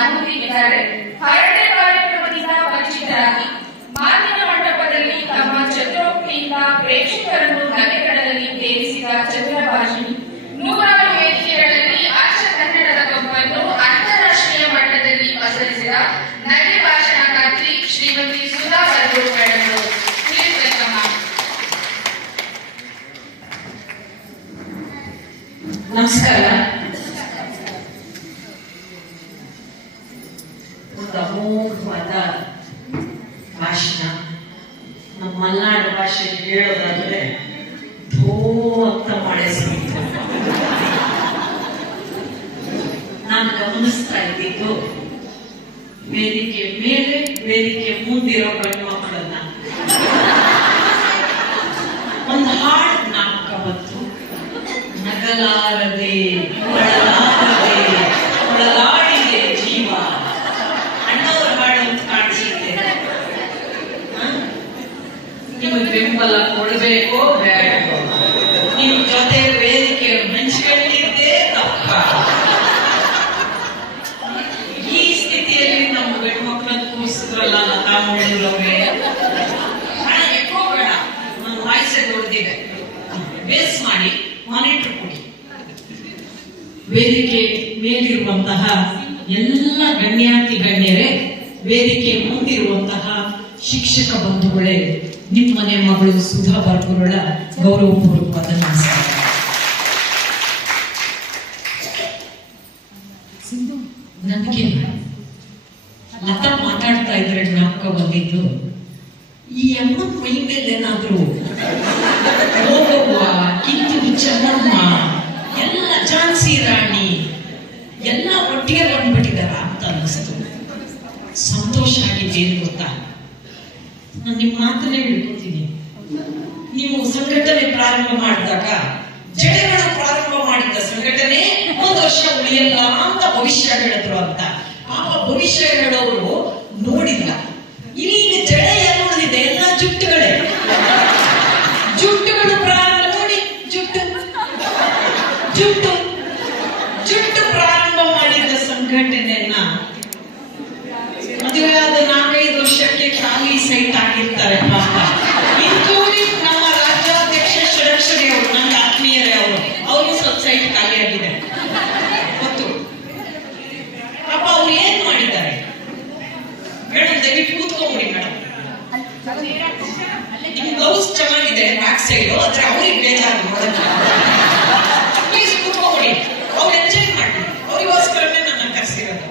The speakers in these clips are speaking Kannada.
ನಮೂದಿದ್ದಾರೆ. ಹರಟೆ ಕಾರ್ಯಕ್ರಮದಿಂದ ಪರಿಚಿತರಾಗಿ ಮಾತಿನ ಮಂಟಪದಲ್ಲಿ ತಮ್ಮ ಚತುರೋಕ್ತಿಯಿಂದ ಪ್ರೇಕ್ಷಕರನ್ನು ನಗೆಗಡಲಲ್ಲಿ ತೇಲಿಸಿದ ಚಂದ್ರಭಾಷಿಣಿ ನೂರಾರು ವೇದಿಕೆಗಳಲ್ಲಿ ಅಚ್ಚ ಕನ್ನಡದ ಕಂಪನ್ನು ಅಂತಾರಾಷ್ಟ್ರೀಯ ಮಟ್ಟದಲ್ಲಿ ಪಸರಿಸಿದ ನಗೆ ಭಾಷಣಕಾರ್ತಿ Shrimati Sudha Baragur madam. Please welcome. ನಮಸ್ಕಾರ. ಒಂದು ಅಮೋಘವಾದ ಭಾಷಣ. ನಮ್ಮ ಮಲೆನಾಡು ಭಾಷೆಯಲ್ಲಿ ಹೇಳೋದಾದ್ರೆ ಧೋ ಅಂತ ಮಳೆ ಸುರಿತು. ನಾನು ಗಮನಿಸ್ತಾ ಇದ್ದಿದ್ದು ವೇದಿಕೆ ಮೇಲೆ ವೇದಿಕೆ ಮುಂದಿರೋ ಗಂಡು ಮಕ್ಕಳನ್ನ. ಒಂದು ಹಾಡು ನಾಟಕ ಬಂತು, ನಗಲಾರದೆ ಒಳಲಾರದೆ ಒಳಲಾಡಿದೆ ಜೀವ. ಅಣ್ಣವರ ಹಾಡು ಅಂತ ಕಾಣಿಸುತ್ತೆ. ನಿಮಗೆ ಬೆಂಬಲ ಕೊಡಬೇಕೋ ಬೇಡವೋ, ನಿಮ್ ಜೊತೆ ವೇದಿಕೆ ಹಂಚ್ಕೊಂಡಿದ್ದೇ ತಪ್ಪ. ಈ ಸ್ಥಿತಿಯಲ್ಲಿ ನಮ್ಮ ಗಂಡು ಮಕ್ಕಳನ್ನು ಕೂರಿಸಿದ್ರಲ್ಲ ಲತಾ ಮಂಜೂರವ್ರೆ. ಹಣ ಎಕ್ಕೋ ಬೇಡ, ನನ್ನ ವಾಯ್ಸೆ ದೊಡ್ಡದಿದೆ, ಬೇಸ್ ಮಾಡಿ ಮಾನಿಟರ್ ಕೊಡಿ. ವೇದಿಕೆ ಮೇಲಿರುವಂತಹ ಎಲ್ಲ ಗಣ್ಯಾತಿ ಗಣ್ಯರೇ, ವೇದಿಕೆ ಮುಂದಿರುವಂತಹ ಶಿಕ್ಷಕ ಬಂಧುಗಳೇ, ನಿಮ್ಮನೆ ಮಗಳು ಸುಧಾ ಬರಗೂರುಳ ಗೌರವಪೂರ್ವಕವಾದ ನಮಸ್ಕಾರ. ನನಗೆ ಲತಾ ಮಾತಾಡ್ತಾ ಇದ್ರೆ ಜ್ಞಾಪಕ ಬಂದಿದ್ದು, ಈ ಅಮ್ಮನ ಮೈ ಮೇಲೆ ಏನಾದ್ರು ಕಿತ್ತೂರು ಚೆನ್ನಮ್ಮ, ಎಲ್ಲ ಝಾನ್ಸಿ ರಾಣಿ ಎಲ್ಲ ಒಟ್ಟಿಗೆ ಬಂದ್ಬಿಟ್ಟಿದಾರ ಅಂತ ಅನ್ನಿಸ್ತು. ಸಂತೋಷ ಆಗಿದ್ದೇನು ಗೊತ್ತಾ, ನಾನು ನಿಮ್ಮ ಮಾತನ್ನೇ ಹೇಳ್ಕೊತೀನಿ. ನೀವು ಸಂಘಟನೆ ಪ್ರಾರಂಭ ಮಾಡಿದಾಗ ಜಡೆಗಳು ಪ್ರಾರಂಭ ಮಾಡಿದ ಸಂಘಟನೆ ಒಂದು ವರ್ಷ ಉಳಿಯಲ್ಲ ಅಂತ ಭವಿಷ್ಯ ಹೇಳಿದ್ರು ಅಂತ. ಪಾಪ ಭವಿಷ್ಯ ಹೇಳೋರು ನೋಡಿಲ್ಲ. ಇಲ್ಲಿ ಜಡೆ ಏನು ಉಳಿದಿದೆ, ಎಲ್ಲ ಜುಟ್ಟುಗಳೇ. ಜುಟ್ಟುಗಳು ಪ್ರಾರಂಭ ನೋಡಿ, ಜುಟ್ಟು ಜುಟ್ಟು ಜುಟ್ಟು ಪ್ರಾರಂಭ ಮಾಡಿದ ಸಂಘಟನೆಯನ್ನ ಮದುವೆ ಆದ 4-5 ವರ್ಷಕ್ಕೆ ಖಾಲಿ ಸೈಟ್ ಆಗಿರ್ತಾರೆ ಪಾಪ. ಇನ್ಕ್ಲೂಡಿಂಗ್ ನಮ್ಮ ರಾಜ್ಯಾಧ್ಯಕ್ಷ ಷಡಕ್ಷರಿ ಅವರು, ನನ್ನ ಆತ್ಮೀಯರೇ, ಅವ್ರಿಗೆ ಸ್ವಲ್ಪ ಸೈಟ್ ಖಾಲಿ ಆಗಿದೆ ಗೊತ್ತು. ಪಾಪ ಅವ್ರು ಏನ್ ಮಾಡಿದ್ದಾರೆ ಮೇಡಮ್, ದಯವಿಟ್ಟು ಕೂತ್ಕೊಂಡ್ಬಿಡಿ ಮೇಡಮ್. ನಿಮ್ ಬ್ಲೌಸ್ ಚೆನ್ನಾಗಿದೆ ಬ್ಯಾಕ್ ಸೈಡ್, ಆದ್ರೆ ಅವ್ರಿಗೆ ಬೇಜಾರು ನೋಡಕ್ಕೆ. ಪ್ಲೀಸ್ ಕೂತ್ಕೊಂಡ್ಬಿಡಿ, ಅವ್ರು ಎಂಜಾಯ್ ಮಾಡಿ. ಅವ್ರಿಗೋಸ್ಕರನೇ ನನ್ನ ಕರೆಸಿರೋದು.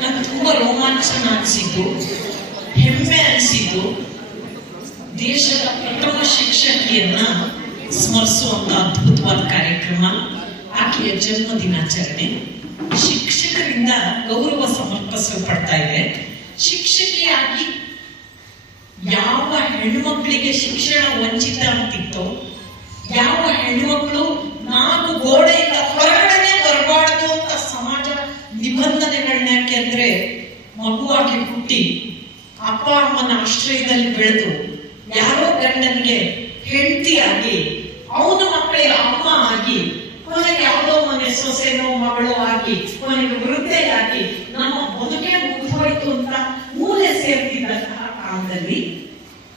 ನಂಗೆ ತುಂಬಾ ರೋಮಾಂಚನ ಅನಿಸಿದ್ದು, ಹೆಮ್ಮೆ ಅನಿಸಿದ್ದು, ದೇಶದ ಪ್ರಥಮ ಶಿಕ್ಷಕಿಯನ್ನ ಸ್ಮರಿಸುವಂತ ಅದ್ಭುತವಾದ ಕಾರ್ಯಕ್ರಮ, ಆಕೆಯ ಜನ್ಮ ದಿನಾಚರಣೆ. ಶಿಕ್ಷಕರಿಂದ ಗೌರವ ಸಮರ್ಪಿಸಲ್ಪಡ್ತಾ ಇದೆ. ಶಿಕ್ಷಕಿಯಾಗಿ ಯಾವ ಹೆಣ್ಮಕ್ಳಿಗೆ ಶಿಕ್ಷಣ ವಂಚಿತ ಅಂತಿತ್ತೋ, ಯಾವ ಹೆಣ್ಮಕ್ಳು 4 ಗೋಡೆಯಿಂದ ಹೊರಗಡೆ ಬರಬಾರ್ದು ಅಂತ ಸಮಾಜ ನಿಬಂಧನೆಗಳನ್ನ, ಯಾಕೆಂದ್ರೆ ಮಗುವಾಗಿ ಹುಟ್ಟಿ ಅಪ್ಪ ಅಮ್ಮನ ಆಶ್ರಯದಲ್ಲಿ ಬೆಳೆದು ಯಾರೋ ಗಂಡನಿಗೆ ಹೆಂಡತಿಯಾಗಿ ಅವನ ಮಕ್ಕಳಿಗೆ ಅಮ್ಮ ಆಗಿ ಕೊನೆಗೆ ಯಾವುದೋ ಮನೆ ಸೊಸೆನೋ ಮಗಳು ಆಗಿ ಕೊನೆಗೆ ವೃದ್ಧೆಯಾಗಿ ನಮ್ಮ ಬದುಕೆ ಮುಗಿದೋಯ್ತು ಅಂತ ಮೂಲೆ ಸೇರ್ತಿದ್ದಂತಹ ಕಾಲದಲ್ಲಿ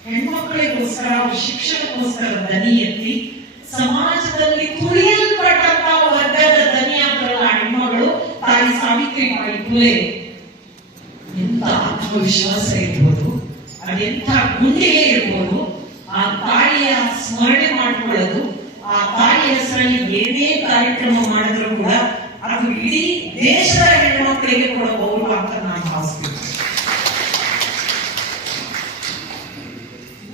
ಹೆಣ್ಮಕ್ಕಳಿಗೋಸ್ಕರ, ಶಿಕ್ಷಣಕ್ಕೋಸ್ಕರ ದನಿ ಎತ್ತಿ ಸಮಾಜದಲ್ಲಿ ತುಳಿಯಲ್ಪಟ್ಟಂತಹ ವರ್ಗದ ದನಿಯಾದರಲ್ಲ ಹೆಣ್ಮಗಳು ತಾಯಿ ಸಾವಿತ್ರಿಬಾಯಿ ಫುಲೆ. ಎಂತ ಆತ್ಮವಿಶ್ವಾಸ ಇರ್ಬೋದು, ಅದೆಂಥ ಗುಂಡಿಗೆ ಇರ್ಬೋದು. ಆ ತಾಯಿಯ ಸ್ಮರಣೆ ಮಾಡಿಕೊಳ್ಳೋದು, ಆ ತಾಯಿಯ ಹೆಸರಲ್ಲಿ ಏನೇ ಕಾರ್ಯಕ್ರಮ ಮಾಡಿದ್ರು ಕೂಡ ಅದು ಇಡೀ ದೇಶದ ಹೆಣ್ಮಕ್ಳಿಗೆ ಕೂಡ ಗೌರವ ಅಂತ ನಾನು ಭಾವಿಸ್ತೀನಿ.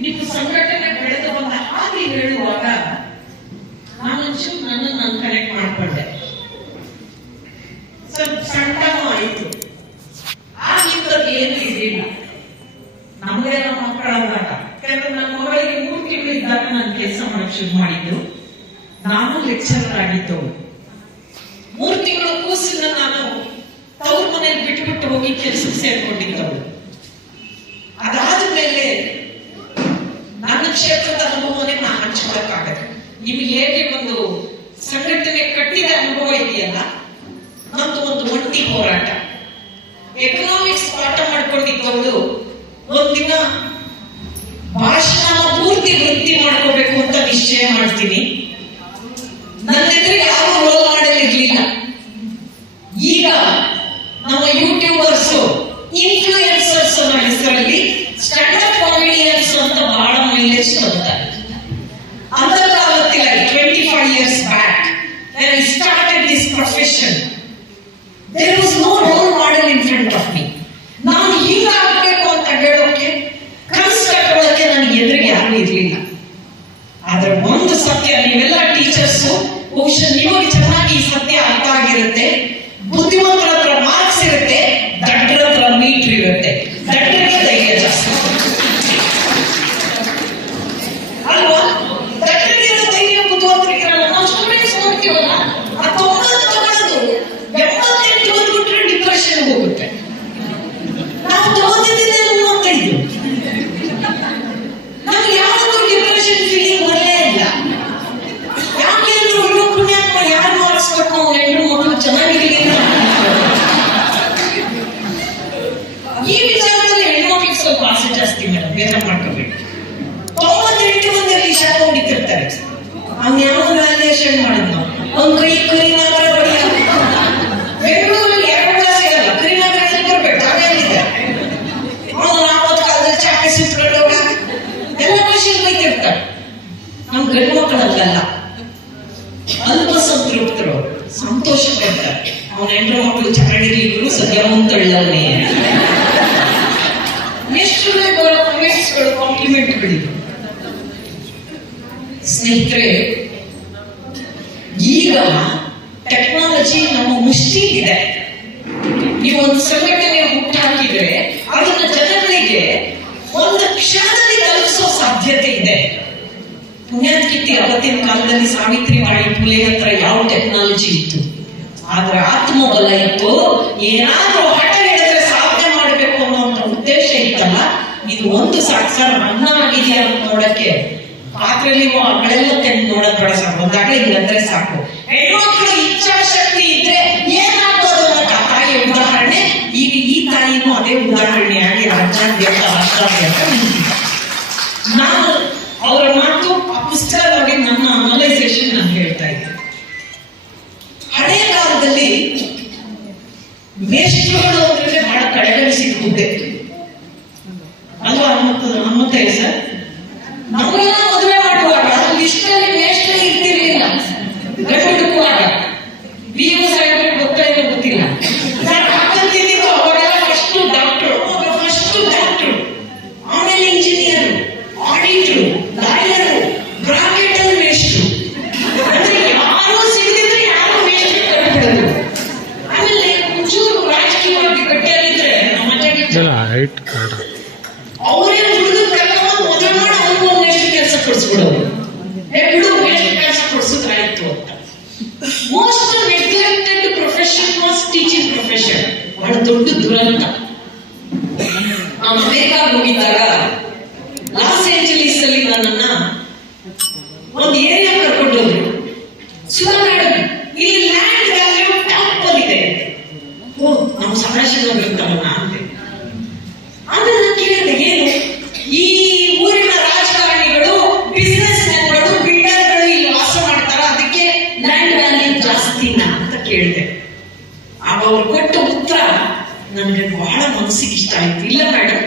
ನೀವು ಸಂಘಟನೆ ಬೆಳೆದು ಬಂದ ಹಾಗೆ ಹೇಳುವಾಗ ನಾನೊಂಚೂರು ನಾನು ಕನೆಕ್ಟ್ ಮಾಡ್ಕೊಂಡೆ. ಸ್ವಲ್ಪ ಸಣ್ಣನೂ ಆಯ್ತು. ಆಗಿದ್ದಕ್ಕೆ ಏನು ಇದಿಲ್ಲ. ನಮಗೆ ನಮ್ಮ ಮಕ್ಕಳಾದಾಗ, ಯಾಕಂದ್ರೆ ನನ್ನ ಮಗಳಿಗೆ 3 ತಿಂಗಳಿದ್ದಾಗ ನಾನು ಕೆಲಸ ಮಾಡಕ್ ಶುರು ಮಾಡಿದ್ದು. ನಾನು ಲೆಕ್ಚರರ್ ಆಗಿದ್ದು. 3 ತಿಂಗಳು ಕೂಸಿನ ನಾನು ತವ್ರ ಮನೇಲಿ ಬಿಟ್ಟು ಹೋಗಿ ಕೆಲಸಕ್ಕೆ ಸೇರ್ಕೊಂಡಿದ್ದವಳು. ಅದಾದ್ಮೇಲೆ ನನ್ನ ಕ್ಷೇತ್ರದ ಅನುಭವನೇ ನಾನು ಹಂಚ್ಕೊಳಕ್ಕಾಗತ್ತೆ. ನಿಮ್ಗೆ ಹೇಗೆ ಒಂದು ಸಂಘಟನೆ ಕಟ್ಟಿದ ಅನುಭವ ಇದೆಯಲ್ಲ, ಮತ್ತು ಒಂದು ಒಂಟಿ ಹೋರಾಟ. ಎಕನಾಮಿಕ್ಸ್ ಪಾಠ ಮಾಡ್ಕೊಂಡಿದ್ದವಳು ಒಂದಿನ ಭಾಷಣ ಪೂರ್ತಿ ವೃತ್ತಿ ಮಾಡ್ಕೋಬೇಕು ಅಂತ ನಿಶ್ಚಯ ಮಾಡ್ತೀನಿ. ನನ್ನೆದುರಿಗೆ ಯಾರು ರೋಲ್ ಮಾಡೆಲ್ ಇರ್ಲಿಲ್ಲ. ಈಗ ನಮ್ಮ ಯೂಟ್ಯೂಬರ್ಸ್, ಇನ್ಫ್ಲೂಯೆನ್ಸರ್ಸ್ ಅನ್ನೋ ಹೆಸರಲ್ಲಿ ಸ್ಟ್ಯಾಂಡಪ್ ಕಾಮಿಡಿಯನ್ಸ್ ಅಂತ ಬಹಳ ಮೈಲೇಜ್ ಕೊಡ್ತಾರೆ. ಅಂತರ್ಕಾಲದಲ್ಲಿ 25 years back when I started this profession, there was no role model in front of me. ನಾನು ಹೀಗಾಗಬೇಕು ಅಂತ ಹೇಳೋಕೆ, ಕನಸು ಕಟ್ಟೋಳಕ್ಕೆ ನನಗೆ ಎದುರಿಗೆ ಯಾರು ಇರಲಿಲ್ಲ. ಆದ್ರೆ ಒಂದು ಸತ್ಯ, ನೀವೆಲ್ಲ ಟೀಚರ್ಸು ಬಹುಶಃ ನಿಮಗೆ ಚೆನ್ನಾಗಿ ಈ ಸತ್ಯ ಅರ್ಥ ಆಗಿರುತ್ತೆ. ಬುದ್ಧಿವಂತರ ಹತ್ರ ಮಾರ್ಕ್ಸ್ ಇರುತ್ತೆ, ದಡ್ಡರ ಹತ್ರ ಮೀಟರ್ ಇರುತ್ತೆ. ದಡ್ಡರಿಗೆ ಧೈರ್ಯ ಜಾಸ್ತಿ ಅಲ್ವಾ? ದಡ್ಡರಿಗಿರೋ ಧೈರ್ಯ ಬುದ್ಧಿವಂತರಿಗಿರಲ್ಲ. ನಾವು ಸ್ಟೂಡೆಂಟ್ಸ್ ನೋಡ್ತೀವಲ್ಲ, ಆ 90 ತಗೊಳ್ಳೋದು 88 ಬಂದ್ಬಿಟ್ರೆ ಡಿಪ್ರೆಷನ್ ಹೋಗುತ್ತೆ. ನಾವು ತಗೋದಿದ್ದೆ 35. ನಮ್ಗೆ ಯಾವತ್ತೂ ಡಿಪ್ರೆಷನ್ ಫೀಲಿಂಗ್ ಬರಲೇ ಇಲ್ಲ. ಯಾಕೆಂದ್ರೆ ಇವ್ರು ಪುಣ್ಯಾತ್ಮ ಯಾರು ಮಾರ್ಕ್ಸ್ ಕೊಟ್ಟು ಹೆಣ್ಣು ಮಕ್ಕಳು ಚೆನ್ನಾಗಿರಲಿ. ಈ ವಿಚಾರದಲ್ಲಿ ಹೆಣ್ಮಕ್ಳಿಗೆ ಸ್ವಲ್ಪ ಆಸೆ ಜಾಸ್ತಿ ಮೇಡಮ್, ಬೇರೆ ಮಾಡ್ಕೋಬೇಕು. 98 ಮಂದಿಯಲ್ಲಿ ಶಾಲೆ ಹೊಡಿತಿರ್ತಾರೆ. ಅವ್ನು ಯಾವ ವ್ಯಾಲ್ಯೂಯೇಷನ್ ಮಾಡಿದ್ನು? ಅವ್ನ ಕೈ ಕರಿನಗರ ಬಡಿಯ ಬೆಂಗಳೂರಲ್ಲಿ 2 ಕ್ಲಾಸ್ ಇರಲ್ಲ. ಕರಿನಗರ ಬರ್ಬೇಕು, ಹಾಗೇನಿದೆ. ಅವನು 40 ಕಾಲದಲ್ಲಿ ಚಾಪೆ ಸುತ್ಕೊಂಡು ಹೋಗ ಎಲ್ಲ ಭಾಷೆಗೆ ಬೈತಿರ್ತಾರೆ. ನಮ್ ಗಂಡು ಮಕ್ಕಳಲ್ಲ, ಅಲ್ಪ ಸಂತೃಪ್ತರು, ಸಂತೋಷ ಪಡ್ತಾರೆ. ಅವನ ಹೆಣ್ಣು ಮಕ್ಕಳು ಚೆನ್ನಾಗಿರ್ಲಿಕ್ಕೂ ಸದ್ಯ ಮುಂತಳ್ಳವನೇ. ಎಷ್ಟು ಬರೋ ಕಮೆಂಟ್ಸ್ಗಳು, ಕಾಂಪ್ಲಿಮೆಂಟ್ಗಳಿವೆ. ಸ್ನೇಹಿತರೆ, ಈಗ ಟೆಕ್ನಾಲಜಿ ನಮ್ಮ ಮುಷ್ಟಿಗಿದೆ. ನೀವು ಒಂದು ಸಂಘಟನೆ ಹುಟ್ಟಾಕಿದ್ರೆ ಅದನ್ನ ಜನಗಳಿಗೆ ಒಂದು ಕ್ಷಣದಲ್ಲಿ ತಲುಪಿಸೋ ಸಾಧ್ಯತೆ ಇದೆ. ಪುಣ್ಯಾತ್ಕಿತ್ತಿ ಅವತ್ತಿನ ಕಾಲದಲ್ಲಿ ಸಾವಿತ್ರಿ ಬಾಯಿ ಫುಲೆ ಹತ್ರ ಯಾವ ಟೆಕ್ನಾಲಜಿ ಇತ್ತು? ಆದ್ರೆ ಆತ್ಮಬಲ ಇತ್ತು. ಏನಾದ್ರೂ ಹಠ ಹೇಳಿದ್ರೆ ಸಾಧನೆ ಮಾಡಬೇಕು ಅನ್ನೋ ಉದ್ದೇಶ ಇತ್ತಲ್ಲ. ಇದು ಒಂದು ಸಾಕ್ಷಾತ್ ಅನ್ನ ಆಗಿದೆಯಾ ಅಂತ ನೋಡಕ್ಕೆ ಪಾತ್ರೆಯಲ್ಲಿ ಅಗಳೆಲ್ಲ ತೆಗೆದು ನೋಡೋದ್ ಬೇಡ, ಸಾಕು ಒಂದಾಗಲೇ ಹಿಂಗಂದ್ರೆ ಸಾಕು. ಹೆಣ್ಮಕ್ಳು ಇಚ್ಛಾಶಕ್ತಿ ಇದ್ರೆ ಏನಾಗ್ಬೋದು ಅನ್ನೋ ತಾಯಿಯ ಉದಾಹರಣೆ. ಈಗ ಈ ತಾಯಿನೂ ಅದೇ ಉದಾಹರಣೆಯಾಗಿ ರಾಜ್ಯಾದ್ಯಂತ ರಾಷ್ಟ್ರಾದ್ಯಂತ ನಿಂತಿದೆ. ನಾನು ಅವರ ಮಾತು, ಆ ಪುಸ್ತಕ ನೋಡಿ ನನ್ನ ಅನಲೈಸೇಷನ್ ನಾನು ಹೇಳ್ತಾ ಇದ್ದೆ. ಹಳೆಯ ಕಾಲದಲ್ಲಿ ಮೇಷ್ಟ್ರುಗಳು ಅಂದ್ರೆ ಬಹಳ ಕಡೆಗಣಿಸಿದ ಹುದ್ದೆ ಅಲ್ವಾ? ಹನುಮಂತ ಸರ್, ನಮ್ಮೆಲ್ಲ ಮದುವೆ ಮಾಡುವಾಗ ಲಿಸ್ಟಲ್ಲಿ ಮೇಷ್ಟ್ರೇ ಇರ್ತಿರ್ಲಿಲ್ಲ. ಗಂಡು ಹುಡುಕುವಾಗ BO ಸಾಹೇಬ್ರಿಗೆ ಗೊತ್ತಾ ಇಲ್ಲ ಗೊತ್ತಿಲ್ಲ. ಹಾಕಂತಿದ್ದು ಅವರೆಲ್ಲ ಫಸ್ಟ್ ಡಾಕ್ಟ್ರು, ಆಮೇಲೆ ಇಂಜಿನಿಯರ್, ಆಡಿಟ್ರು, ಲಾಯರು, ಬ್ರಾಕೆಟ್ ಅಲ್ಲಿ ಮೇಷ್ಟ್ರು. ಅಂದ್ರೆ ಯಾರು ಸಿಗದಿದ್ರೆ ಯಾರು ಮೇಷ್ಟ್ರು ಕಟ್ಬಿಡೋದು. ಆಮೇಲೆ ಒಂಚೂರು ರಾಜಕೀಯವಾಗಿ ಗಟ್ಟಿಯಾಗಿದ್ರೆ ಅವರೇ ಹುಡುಗ ಕರ್ಕೊಂಡು ಮದುವೆ ಮಾಡಿ ಅವ್ರಿಗೂ ಮೇಷ್ಟ್ರು ಕೆಲಸ ಕೊಡಿಸ್ಬಿಡೋದು. ಬಿಡು ಮೇಷ್ಟ್ರು ಕೆಲಸ ಕೊಡಿಸಿದ್ರಾಯ್ತು ಅಂತ. Most neglected profession was teaching profession. ಬಹಳ ದೊಡ್ಡ ದುರಂತ. ನಾನು ಅಮೆರಿಕಾಗೆ ಹೋಗಿದ್ದಾಗ ಲಾಸ್ ಏಂಜಲೀಸ್ ಅಲ್ಲಿ ನನ್ನನ್ನ ಒಂದು ಏರಿಯಾ ಕರ್ಕೊಂಡೋದ್ರು. ಸುಧಾ ಮೇಡಮ್, ಇಲ್ಲಿ ಲ್ಯಾಂಡ್ ವ್ಯಾಲ್ಯೂ ಟಾಪ್ ಅಲ್ಲಿದೆ. ಓ, ನಮ್ಮ ಸಮಾಜದಲ್ಲಿ ಇರ್ತಾವಲ್ಲ ಅಂತೆ. ಆಮೇಲೆ ನಾನು ಕೇಳಿದೆ, ಏನು ಈ ಊರಿನ ರಾಜಕಾರಣಿಗಳು, ಬಿಸಿನೆಸ್ ಮ್ಯಾನ್ಗಳು, ಬಿಲ್ಡರ್ಗಳು ಇಲ್ಲಿ ವಾಸ ಮಾಡ್ತಾರ, ಅದಕ್ಕೆ ಲ್ಯಾಂಡ್ ವ್ಯಾಲ್ಯೂ ಜಾಸ್ತಿನಾ ಅಂತ ಕೇಳಿದೆ. ಆಗ ಅವ್ರು ಕೊಟ್ಟ ಉತ್ತರ ನನಗೆ ಬಹಳ ಮನಸ್ಸಿಗೆ ಇಷ್ಟ ಆಯ್ತು. ಇಲ್ಲ ಮೇಡಮ್,